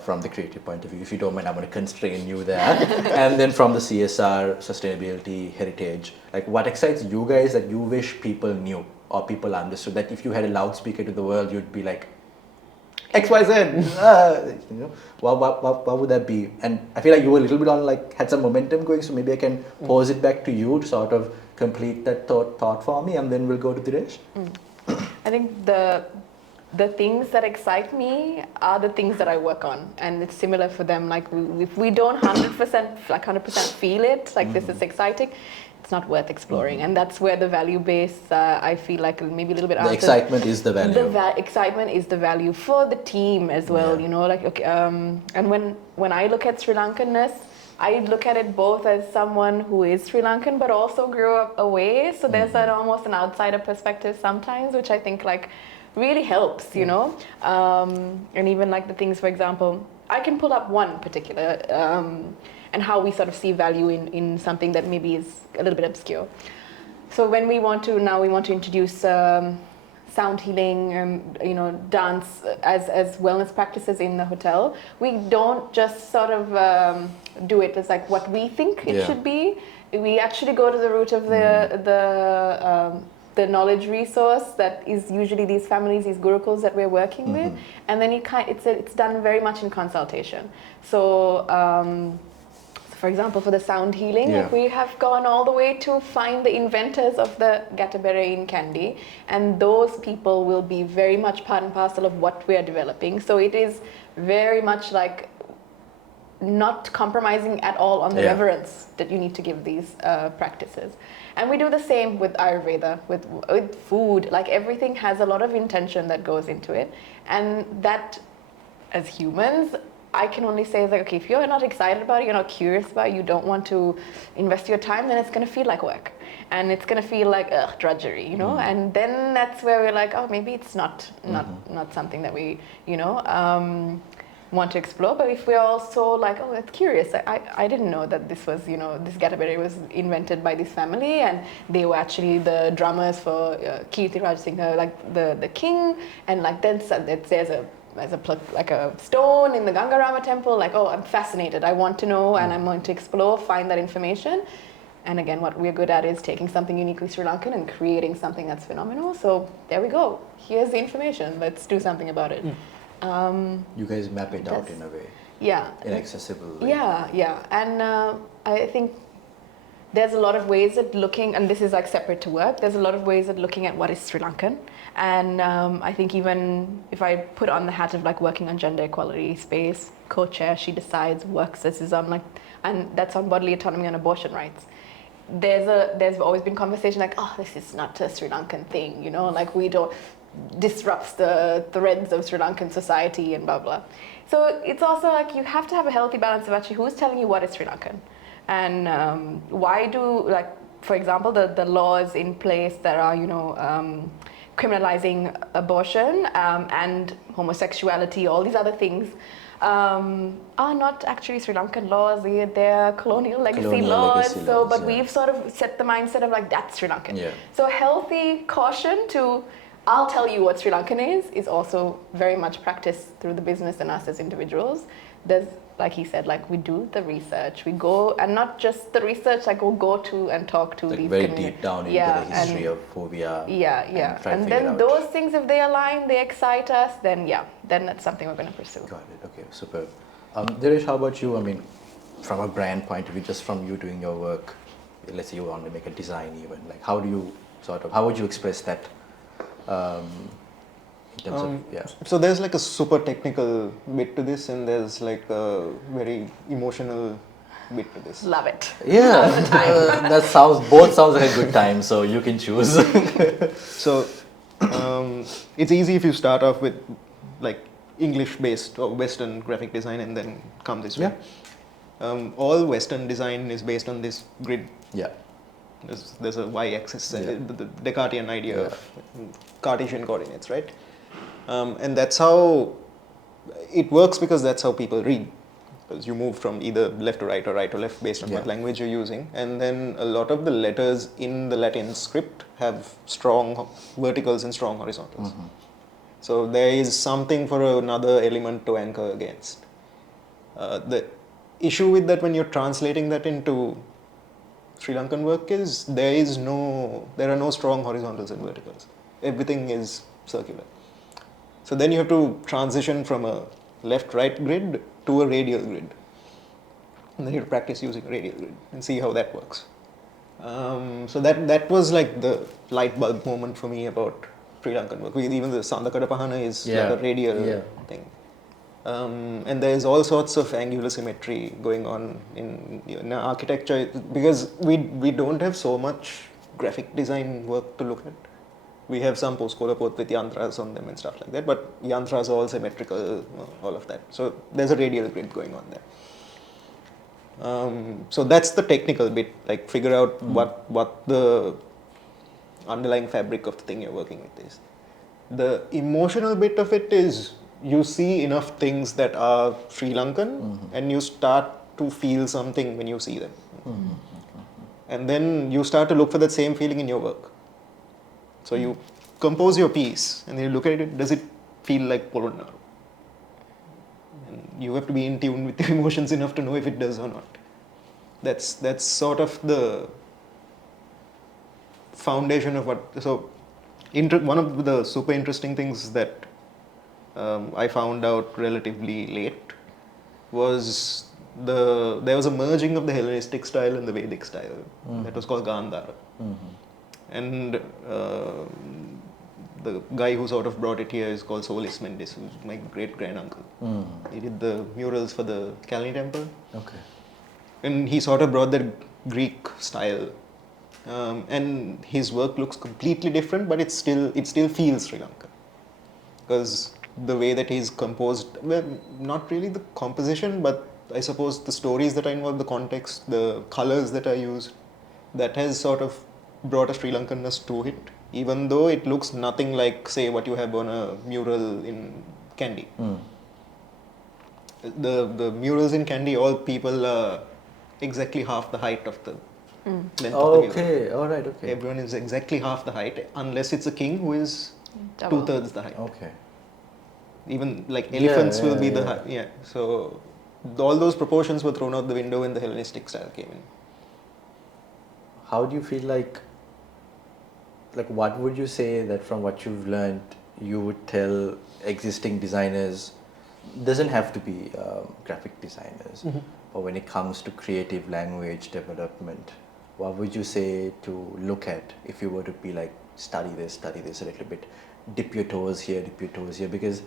from the creative point of view? If you don't mind, I'm going to constrain you there. And then from the CSR, sustainability, heritage, like what excites you guys that you wish people knew or people understood, that if you had a loudspeaker to the world, you'd be like, XYZ, you know, what would that be? And I feel like you were a little bit on, like, had some momentum going, so maybe I can pose it back to you to sort of complete that thought for me, and then we'll go to Dhyresh. I think the things that excite me are the things that I work on, and it's similar for them. Like if we don't 100% feel it, like this is exciting, it's not worth exploring. And that's where the value base, I feel like maybe a little bit. The excitement is the value. The excitement is the value for the team as well. Yeah. You know, like okay, and when I look at Sri Lankanness, I look at it both as someone who is Sri Lankan but also grew up away. So there's that almost an outsider perspective sometimes, which I think like really helps, you know. And even like the things, for example, I can pull up one particular and how we sort of see value in something that maybe is a little bit obscure. So when we want to introduce sound healing and, you know, dance as wellness practices in the hotel, we don't just sort of do it as like what we think it should be. We actually go to the root of the knowledge resource that is usually these families, these gurukuls that we're working with, and then it's done very much in consultation. So for example, for the sound healing, like we have gone all the way to find the inventors of the Gattabere candy, and those people will be very much part and parcel of what we are developing. So it is very much like not compromising at all on the reverence that you need to give these practices. And we do the same with Ayurveda, with food. Like everything has a lot of intention that goes into it, and that, as humans, I can only say is like, okay, if you're not excited about it, you're not curious about it, you don't want to invest your time, then it's going to feel like work, and it's going to feel like drudgery, you know. And then that's where we're like, oh, maybe it's not something that we, you know, want to explore. But if we're also like, oh, that's curious, I didn't know that this was, you know, this Gattabere was invented by this family, and they were actually the drummers for Kirti Raj Singh, like the king, and like then there's a stone in the Gangarama temple. Like, oh, I'm fascinated, I want to know, and I'm going to explore, find that information. And again, what we're good at is taking something uniquely Sri Lankan and creating something that's phenomenal. So there we go, here's the information, let's do something about it. You guys map it out in a way, inaccessible way. And I think there's a lot of ways at looking, and this is like separate to work, there's a lot of ways at looking at what is Sri Lankan. And I think even if I put on the hat of like working on gender equality space, co-chair, She Decides, works, this is on like, and that's on bodily autonomy and abortion rights. There's always been conversation like, oh, this is not a Sri Lankan thing, you know, like we don't, disrupts the threads of Sri Lankan society and blah blah. So it's also like you have to have a healthy balance of actually who's telling you what is Sri Lankan, and why do, like, for example, the laws in place that are, you know, criminalizing abortion and homosexuality, all these other things are not actually Sri Lankan laws. They're colonial legacy laws. But we've sort of set the mindset of like, that's Sri Lankan. So healthy caution to, I'll tell you what Sri Lankan is also very much practiced through the business and us as individuals. There's, like he said, like we do the research, we go, and not just the research, like we'll go to and talk to like these very deep down into the history of who we are. And then those things, if they align, they excite us, then then that's something we're going to pursue. Got it. Okay, super. Dhyresh, how about you? I mean, from a brand point of view, just from you doing your work, let's say you want to make a design even, like how would you express that? In terms of, So there's like a super technical bit to this, and there's like a very emotional bit to this. Love it. Yeah, both sounds like a good time, so you can choose. So it's easy if you start off with like English-based or Western graphic design and then come this way. All Western design is based on this grid. There's a y-axis, the Descartesian idea of Cartesian coordinates, right? And that's how it works, because that's how people read. Because you move from either left to right or right to left based on what language you're using. And then a lot of the letters in the Latin script have strong verticals and strong horizontals. So there is something for another element to anchor against. The issue with that when you're translating that into Sri Lankan work is there are no strong horizontals and verticals. Everything is circular. So then you have to transition from a left-right grid to a radial grid. And then you have to practice using a radial grid and see how that works. So that was like the light bulb moment for me about Sri Lankan work. Even the Sandakada Pahana is like a radial thing. And there's all sorts of angular symmetry going on in architecture because we don't have so much graphic design work to look at. We have some postcolapot with yantras on them and stuff like that, but yantras are all symmetrical, all of that. So there's a radial grid going on there. So that's the technical bit, like figure out what the underlying fabric of the thing you're working with is. The emotional bit of it is you see enough things that are Sri Lankan and you start to feel something when you see them. And then you start to look for that same feeling in your work. So you compose your piece and then you look at it, does it feel like Polonnaru? And you have to be in tune with your emotions enough to know if it does or not. That's sort of the foundation of what. So one of the super interesting things that I found out relatively late was there was a merging of the Hellenistic style and the Vedic style that was called Gandhara. And the guy who sort of brought it here is called Sonali Mendis, who's my great granduncle. He did the murals for the Kalani temple. Okay. And he sort of brought that Greek style. And his work looks completely different, but it still feels Sri Lanka. Because the way that he's composed, well, not really the composition, but I suppose the stories that are involved, the context, the colors that are used, that has sort of brought a Sri Lankanness to it, even though it looks nothing like, say, what you have on a mural in Kandy. The murals in Kandy, all people are exactly half the height of the length of the mural. Okay, alright, okay. Everyone is exactly half the height, unless it's a king who is Double. 2/3 the height. Okay. Even like elephants will be the height. Yeah. So all those proportions were thrown out the window when the Hellenistic style came in. How do you feel like what would you say that from what you've learned you would tell existing designers, doesn't have to be graphic designers, but when it comes to creative language development, what would you say to look at if you were to be like, study this a little bit, dip your toes here, because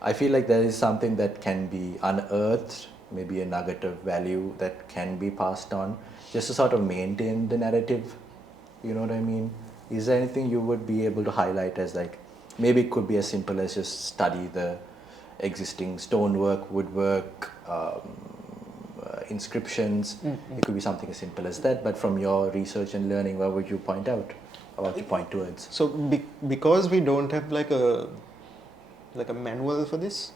I feel like there is something that can be unearthed, maybe a nugget of value that can be passed on, just to sort of maintain the narrative, you know what I mean? Is there anything you would be able to highlight as like, maybe it could be as simple as just study the existing stonework, woodwork, inscriptions. It could be something as simple as that, but from your research and learning, what would you point out, or what you point towards? So because we don't have like a manual for this,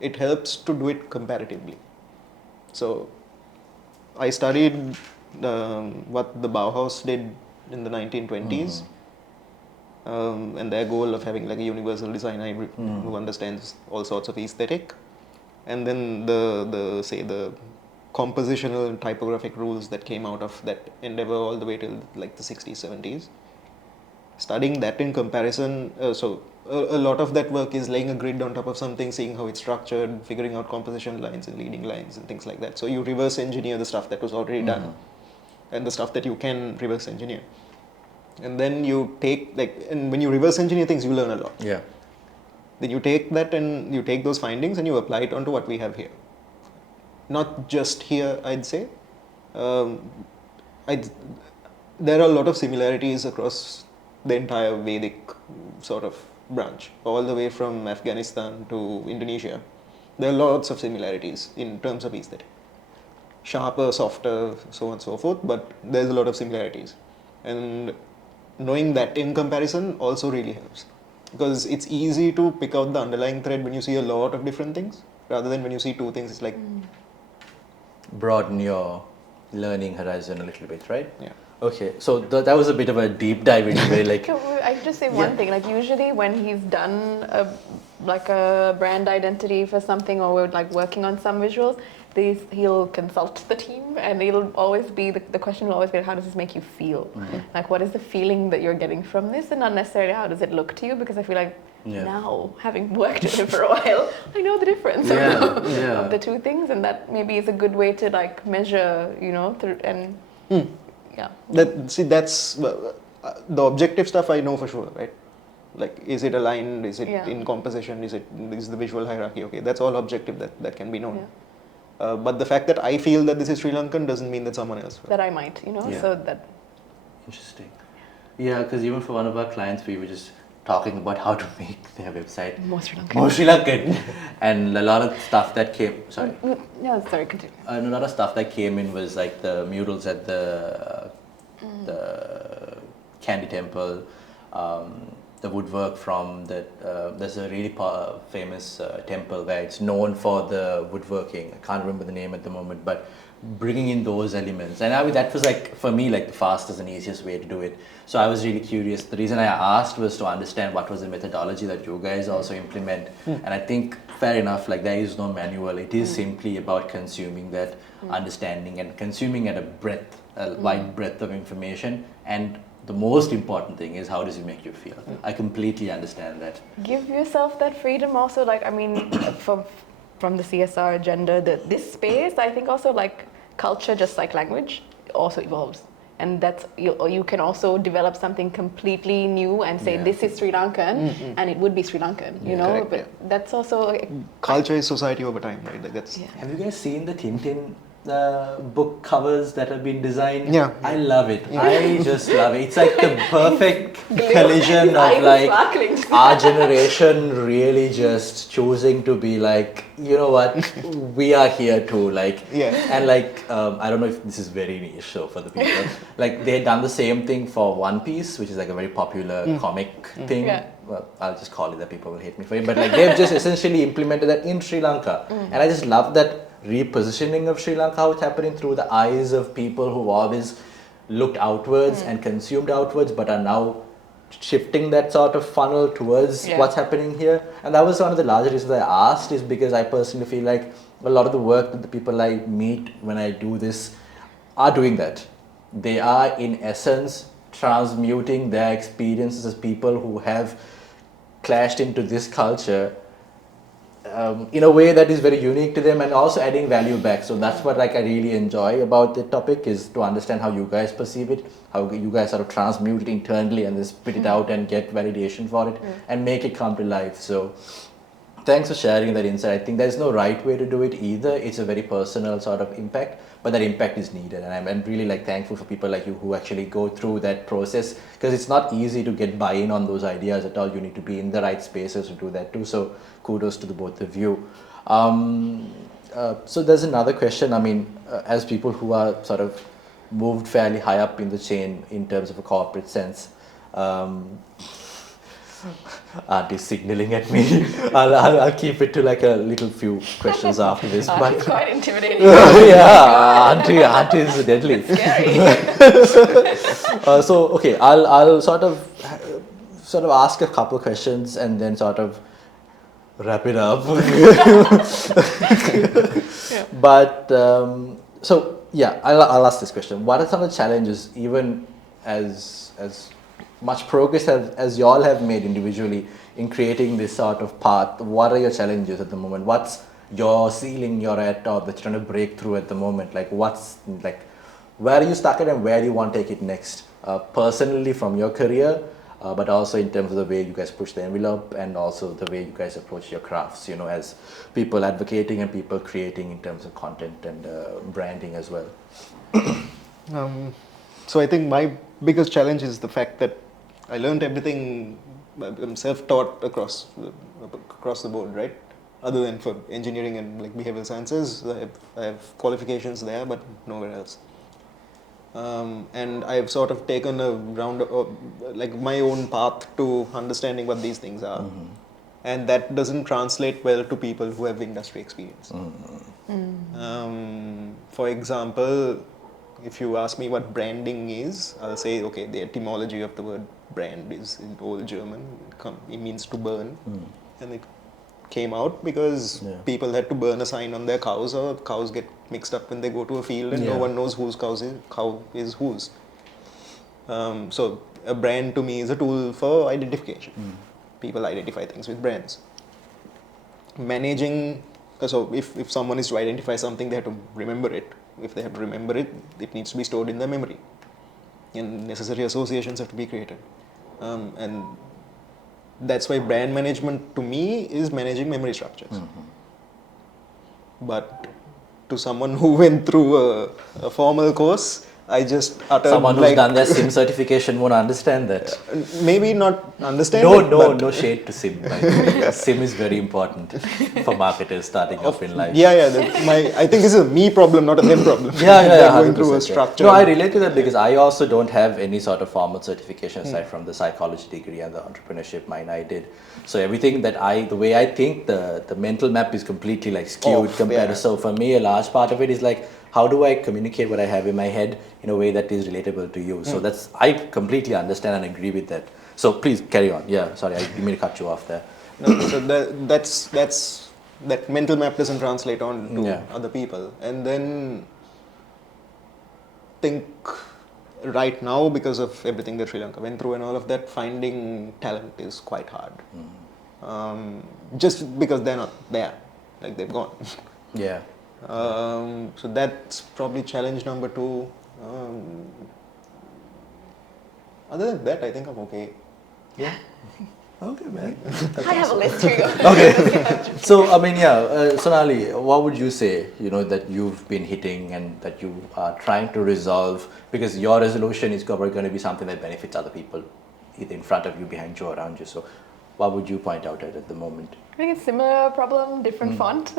it helps to do it comparatively. So I studied what the Bauhaus did in the 1920s, and their goal of having like a universal designer who understands all sorts of aesthetic, and then the compositional and typographic rules that came out of that endeavor all the way till like the 60s, 70s. Studying that in comparison, a lot of that work is laying a grid on top of something, seeing how it's structured, figuring out composition lines and leading lines and things like that. So you reverse engineer the stuff that was already done and the stuff that you can reverse engineer. And then you take and when you reverse engineer things, you learn a lot. Yeah. Then you take that and you take those findings and you apply it onto what we have here. Not just here, I'd say. There are a lot of similarities across the entire Vedic sort of branch, all the way from Afghanistan to Indonesia. There are lots of similarities in terms of aesthetic. Sharper, softer, so on and so forth, but there's a lot of similarities. And knowing that in comparison also really helps. Because it's easy to pick out the underlying thread when you see a lot of different things, rather than when you see two things, it's like... Broaden your learning horizon a little bit, right? Yeah. Okay, so that was a bit of a deep dive into it. Like, I can just say one thing. Like usually when he's done a brand identity for something, or we're like working on some visuals, he'll consult the team, and it'll always be the question will always be, how does this make you feel? Like, what is the feeling that you're getting from this, and not necessarily how does it look to you? Because I feel like now, having worked with him for a while, I know the difference of the two things, and that maybe is a good way to like measure, through and. Yeah. That's the objective stuff I know for sure, right? Like, is it aligned? Is it in composition? Is the visual hierarchy okay? That's all objective that can be known. But the fact that I feel that this is Sri Lankan doesn't mean that someone else will. That I might, so that. Interesting. Yeah, because even for one of our clients, we were just talking about how to make their website More Sri Lankan. More Sri Lankan. And a lot of stuff that came, sorry. No, sorry, continue. And a lot of stuff that came in was like the murals at the Candy Temple, the woodwork from there's a really famous temple where it's known for the woodworking. I can't remember the name at the moment, but bringing in those elements. And that was like, for me, like the fastest and easiest way to do it. So I was really curious. The reason I asked was to understand what was the methodology that you guys also implement. And I think, fair enough, like there is no manual. It is simply about consuming that understanding and consuming at a wide breadth of information. And the most important thing is, how does it make you feel? I completely understand that. Give yourself that freedom also, like, I mean, from the CSR agenda, this space, I think also like culture, just like language, also evolves. And that's, you can also develop something completely new and say, this is Sri Lankan, and it would be Sri Lankan, correct, but that's also... Culture is society over time, right? Like that's. Have you guys seen the Tintin book covers that have been designed? Yeah. I love it. I just love it. It's like the perfect collision of like our generation really just choosing to be like, you know what, we are here too. Like, and like, I don't know if this is very niche show for the people. Like they had done the same thing for One Piece, which is like a very popular comic thing. Well, I'll just call it that, people will hate me for it. But like they've just essentially implemented that in Sri Lanka. And I just love that repositioning of Sri Lanka, how it's happening through the eyes of people who always looked outwards and consumed outwards, but are now shifting that sort of funnel towards what's happening here. And that was one of the larger reasons I asked, is because I personally feel like a lot of the work that the people I meet when I do this are doing that. They are in essence transmuting their experiences as people who have clashed into this culture in a way that is very unique to them, and also adding value back. So that's what like I really enjoy about the topic, is to understand how you guys perceive it, how you guys sort of transmute it internally and then spit it out and get validation for it and make it come to life. So thanks for sharing that insight. I think there's no right way to do it either. It's a very personal sort of impact, but that impact is needed. And I'm really like thankful for people like you who actually go through that process, because it's not easy to get buy-in on those ideas at all. You need to be in the right spaces to do that too. So kudos to the both of you. So there's another question. I mean, as people who are sort of moved fairly high up in the chain in terms of a corporate sense, Auntie signaling at me. I'll keep it to like a little few questions after this. It's quite intimidating. Yeah, Auntie is deadly. Scary. So okay, I'll sort of ask a couple of questions and then sort of wrap it up. But so yeah, I'll ask this question. What are some of the challenges, even as much progress as you all have made individually in creating this sort of path? What are your challenges at the moment? What's your ceiling you're at, or that you're trying to break through at the moment? Like what's like, where are you stuck at and where do you want to take it next? Personally from your career, but also in terms of the way you guys push the envelope and also the way you guys approach your crafts, you know, as people advocating and people creating in terms of content and branding as well. So I think my biggest challenge is the fact that I learned everything, I'm self-taught across the board, right? Other than for engineering and like behavioral sciences, I have qualifications there, but nowhere else. And I've sort of taken a round of like my own path to understanding what these things are. And that doesn't translate well to people who have industry experience. For example, if you ask me what branding is, I'll say, okay, the etymology of the word brand is in Old German. It means to burn. And it came out because people had to burn a sign on their cows, or cows get mixed up when they go to a field and no one knows whose cow is whose. So a brand to me is a tool for identification. People identify things with brands. Managing, so if someone is to identify something, they have to remember it. If they have to remember it, it needs to be stored in their memory. And necessary associations have to be created. And that's why brand management to me is managing memory structures. But to someone who went through a formal course, I just uttered Someone who's done their SIM certification won't understand that. Maybe not understand it, but No shade to SIM. By the way. SIM is very important for marketers starting off in life. I think this is a me problem, not a them problem. Yeah, Going through a 100%, structure. No, I relate to that because I also don't have any sort of formal certification aside from the psychology degree and the entrepreneurship mine I did. So everything that the way I think, the mental map is completely like skewed compared to. So for me, a large part of it is like, how do I communicate what I have in my head in a way that is relatable to you? So I completely understand and agree with that. So please carry on. Yeah, sorry, I didn't mean to cut you off there. No, so that mental map doesn't translate on to other people. And then think right now, because of everything that Sri Lanka went through and all of that, finding talent is quite hard. Just because they're not there, like they've gone. Yeah. So that's probably challenge number 2. Other than that, I think I'm okay. Yeah. Okay, man. I have a list here. Okay. So, I mean, Sonali, what would you say, that you've been hitting and that you are trying to resolve? Because your resolution is probably going to be something that benefits other people, either in front of you, behind you, around you. So, what would you point out at the moment? I think it's similar problem, different font.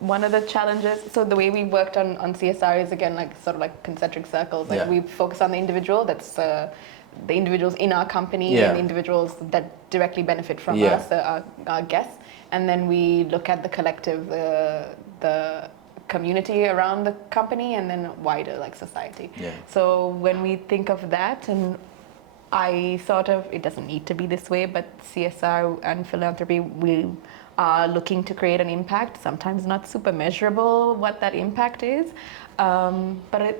One of the challenges, so the way we worked on CSR is again like sort of like concentric circles. Like we focus on the individual, that's the individuals in our company and the individuals that directly benefit from us, our guests. And then we look at the collective, the community around the company, and then wider like society. So when we think of that, and it doesn't need to be this way, but CSR and philanthropy, we are looking to create an impact, sometimes not super measurable what that impact is, but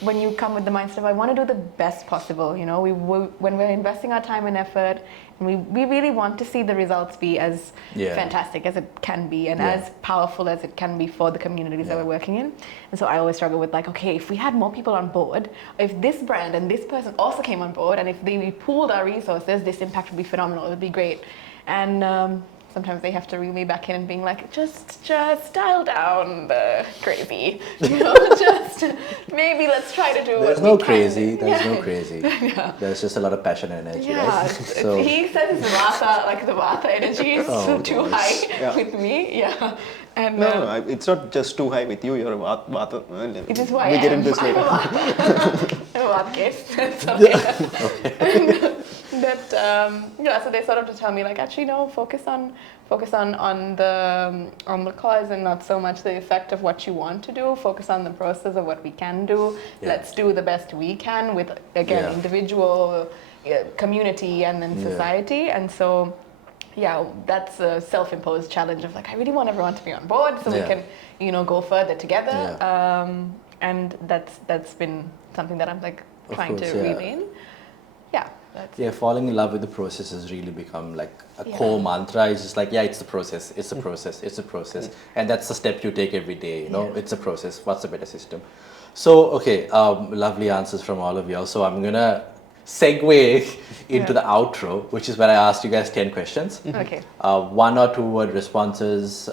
when you come with the mindset of I want to do the best possible, when we're investing our time and effort, and we really want to see the results be as fantastic as it can be and as powerful as it can be for the communities that we're working in. And so I always struggle with like, okay, if we had more people on board, if this brand and this person also came on board, and if we pooled our resources, this impact would be phenomenal, it would be great. And sometimes they have to reel me back in and being like, just dial down the crazy, just maybe let's try to do There's what no we can. crazy, there's no crazy. There's just a lot of passion and energy, right? So he says the Vata energy is too high with me, And No, it's not just too high with you, you're a Vata. It is who I we am. get into this I'm later. a Vata. I'm a Vata case. It's okay. So they sort of just tell me like, actually no, focus on the cause and not so much the effect of what you want to do. Focus on the process of what we can do. Let's do the best we can with individual, community, and then society. And so that's a self-imposed challenge of like, I really want everyone to be on board so we can go further together. And that's been something that I'm like trying to reel in. Falling in love with the process has really become like a core mantra. It's just like, it's the process, it's a process, it's a process. And that's the step you take every day, it's a process. What's a better system? So, okay, lovely answers from all of y'all. So I'm going to segue into the outro, which is where I asked you guys 10 questions. Okay. 1 or 2 word responses,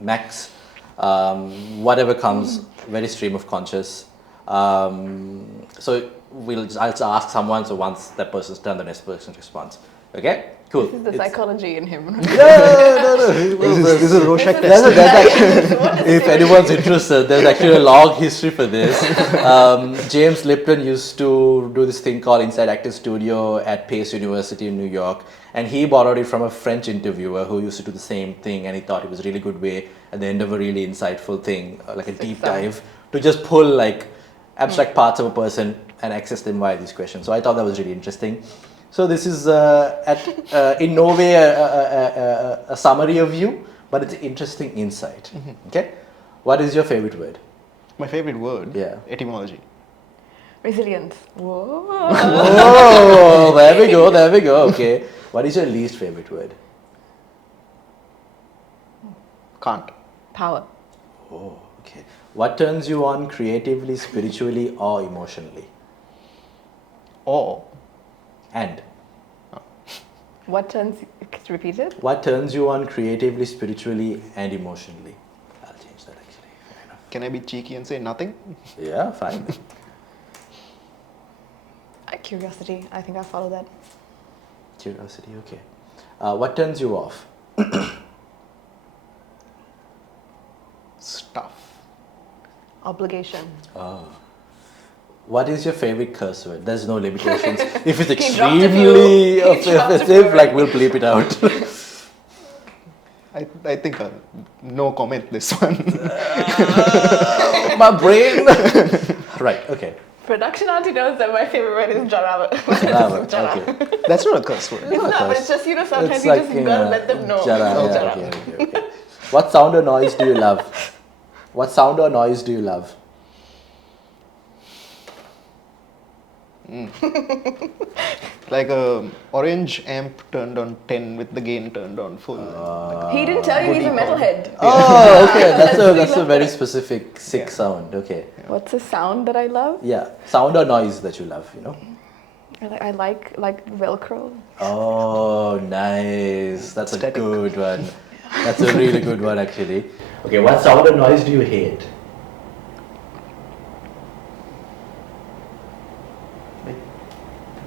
max, whatever comes, very stream of conscious. So I'll just ask someone, so once that person's done, the next person responds. Okay? Cool. This is the psychology in him. No. This is a Rorschach test. If anyone's interested, there's actually a long history for this. James Lipton used to do this thing called Inside Actor Studio at Pace University in New York, And he borrowed it from a French interviewer who used to do the same thing, and he thought it was a really good way at the end of a really insightful thing, like a deep dive, to just pull like abstract parts of a person and access them via these questions. So I thought that was really interesting. So this is in no way a summary of you, but it's an interesting insight. Okay, what is your favorite word? My favorite word? Yeah. Etymology. Resilience. Whoa. Oh, there we go, there we go. Okay, what is your least favorite word? Can't. Power. Oh, okay. What turns you on creatively, spiritually, or emotionally? Or. And What turns, repeat it? what turns you on creatively, spiritually, and emotionally? I'll change that actually. Fair enough. Can I be cheeky and say nothing? Yeah, fine. Curiosity. I think I follow that. Curiosity, okay. What turns you off? Stuff. Obligation. Oh. What is your favorite curse word? There's no limitations. If it's He dropped a extremely few. He dropped a offensive, few like we'll bleep it out. I think no comment this one. My brain. Right, okay. Production auntie knows that my favorite word is jaraba. Okay. That's not a curse word. It's not, but it's just, sometimes It's you like, just gotta let them know. Jara, It's yeah, jaraba. okay. What sound or noise do you love? What sound or noise do you love? Like a orange amp turned on 10 with the gain turned on full. He didn't tell you he's a metalhead. Oh, okay. That's a very specific sick sound. Okay. What's a sound that I love? Yeah. Sound or noise that you love, you know? I like Velcro. Oh, nice. That's Aesthetic. a good one. That's a really good one, actually. Okay, what sound or noise do you hate?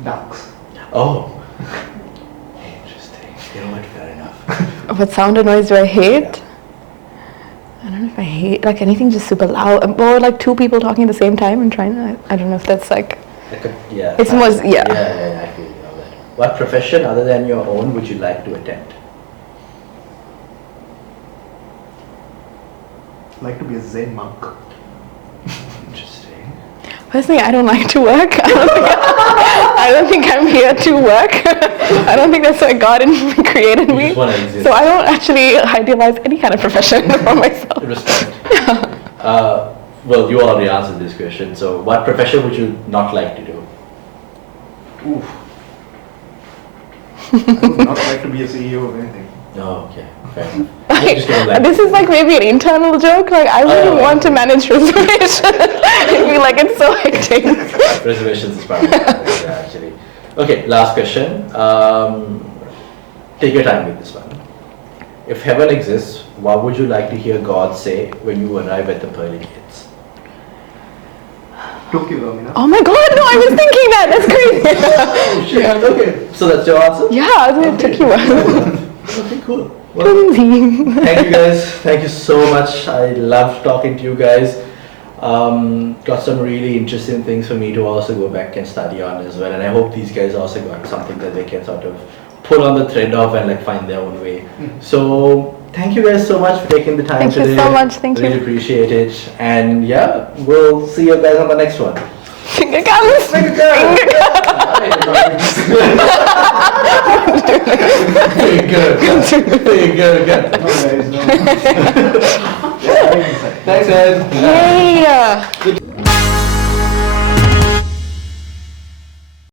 Ducks. Oh. Interesting. You know what? Fair enough. What sound or noise do I hate? I don't know if I hate like anything just super loud, or like two people talking at the same time and trying to. I don't know if that's like. Yeah. It's more, yeah. Yeah, I feel you know that. What profession other than your own would you like to attempt? Like to be a Zen monk. Interesting. Personally, I don't like to work. I don't think I'm here to work. I don't think that's why God created You me. just want to exist. So I don't actually idealize any kind of profession for myself. Respect. Well, you already answered this question. So, what profession would you not like to do? Oof. I would not like to be a CEO of anything. Oh, okay. Fair enough. You just don't like This is like maybe an internal joke. Like I wouldn't want to manage reservations. It'd be like it's so hectic. reservations is part of it, yeah, actually. Okay, last question. Take your time with this one. If heaven exists, what would you like to hear God say when you arrive at the pearly gates? Tokyo Domina. Oh my God! No, I was thinking that. That's crazy. Oh shit, okay. So that's your answer? Yeah, it took you a while. Okay, cool. Well, Thank thank you guys. Thank you so much. I loved talking to you guys. Got some really interesting things for me to also go back and study on as well. And I hope these guys also got something that they can sort of pull on the thread of and like find their own way. So thank you guys so much for taking the time Thank you today. so much. Thank really you. appreciate it. And yeah, we'll see you guys on the next one. Finger guns. Very good. No, guys, no. Thanks, Ed. Yay!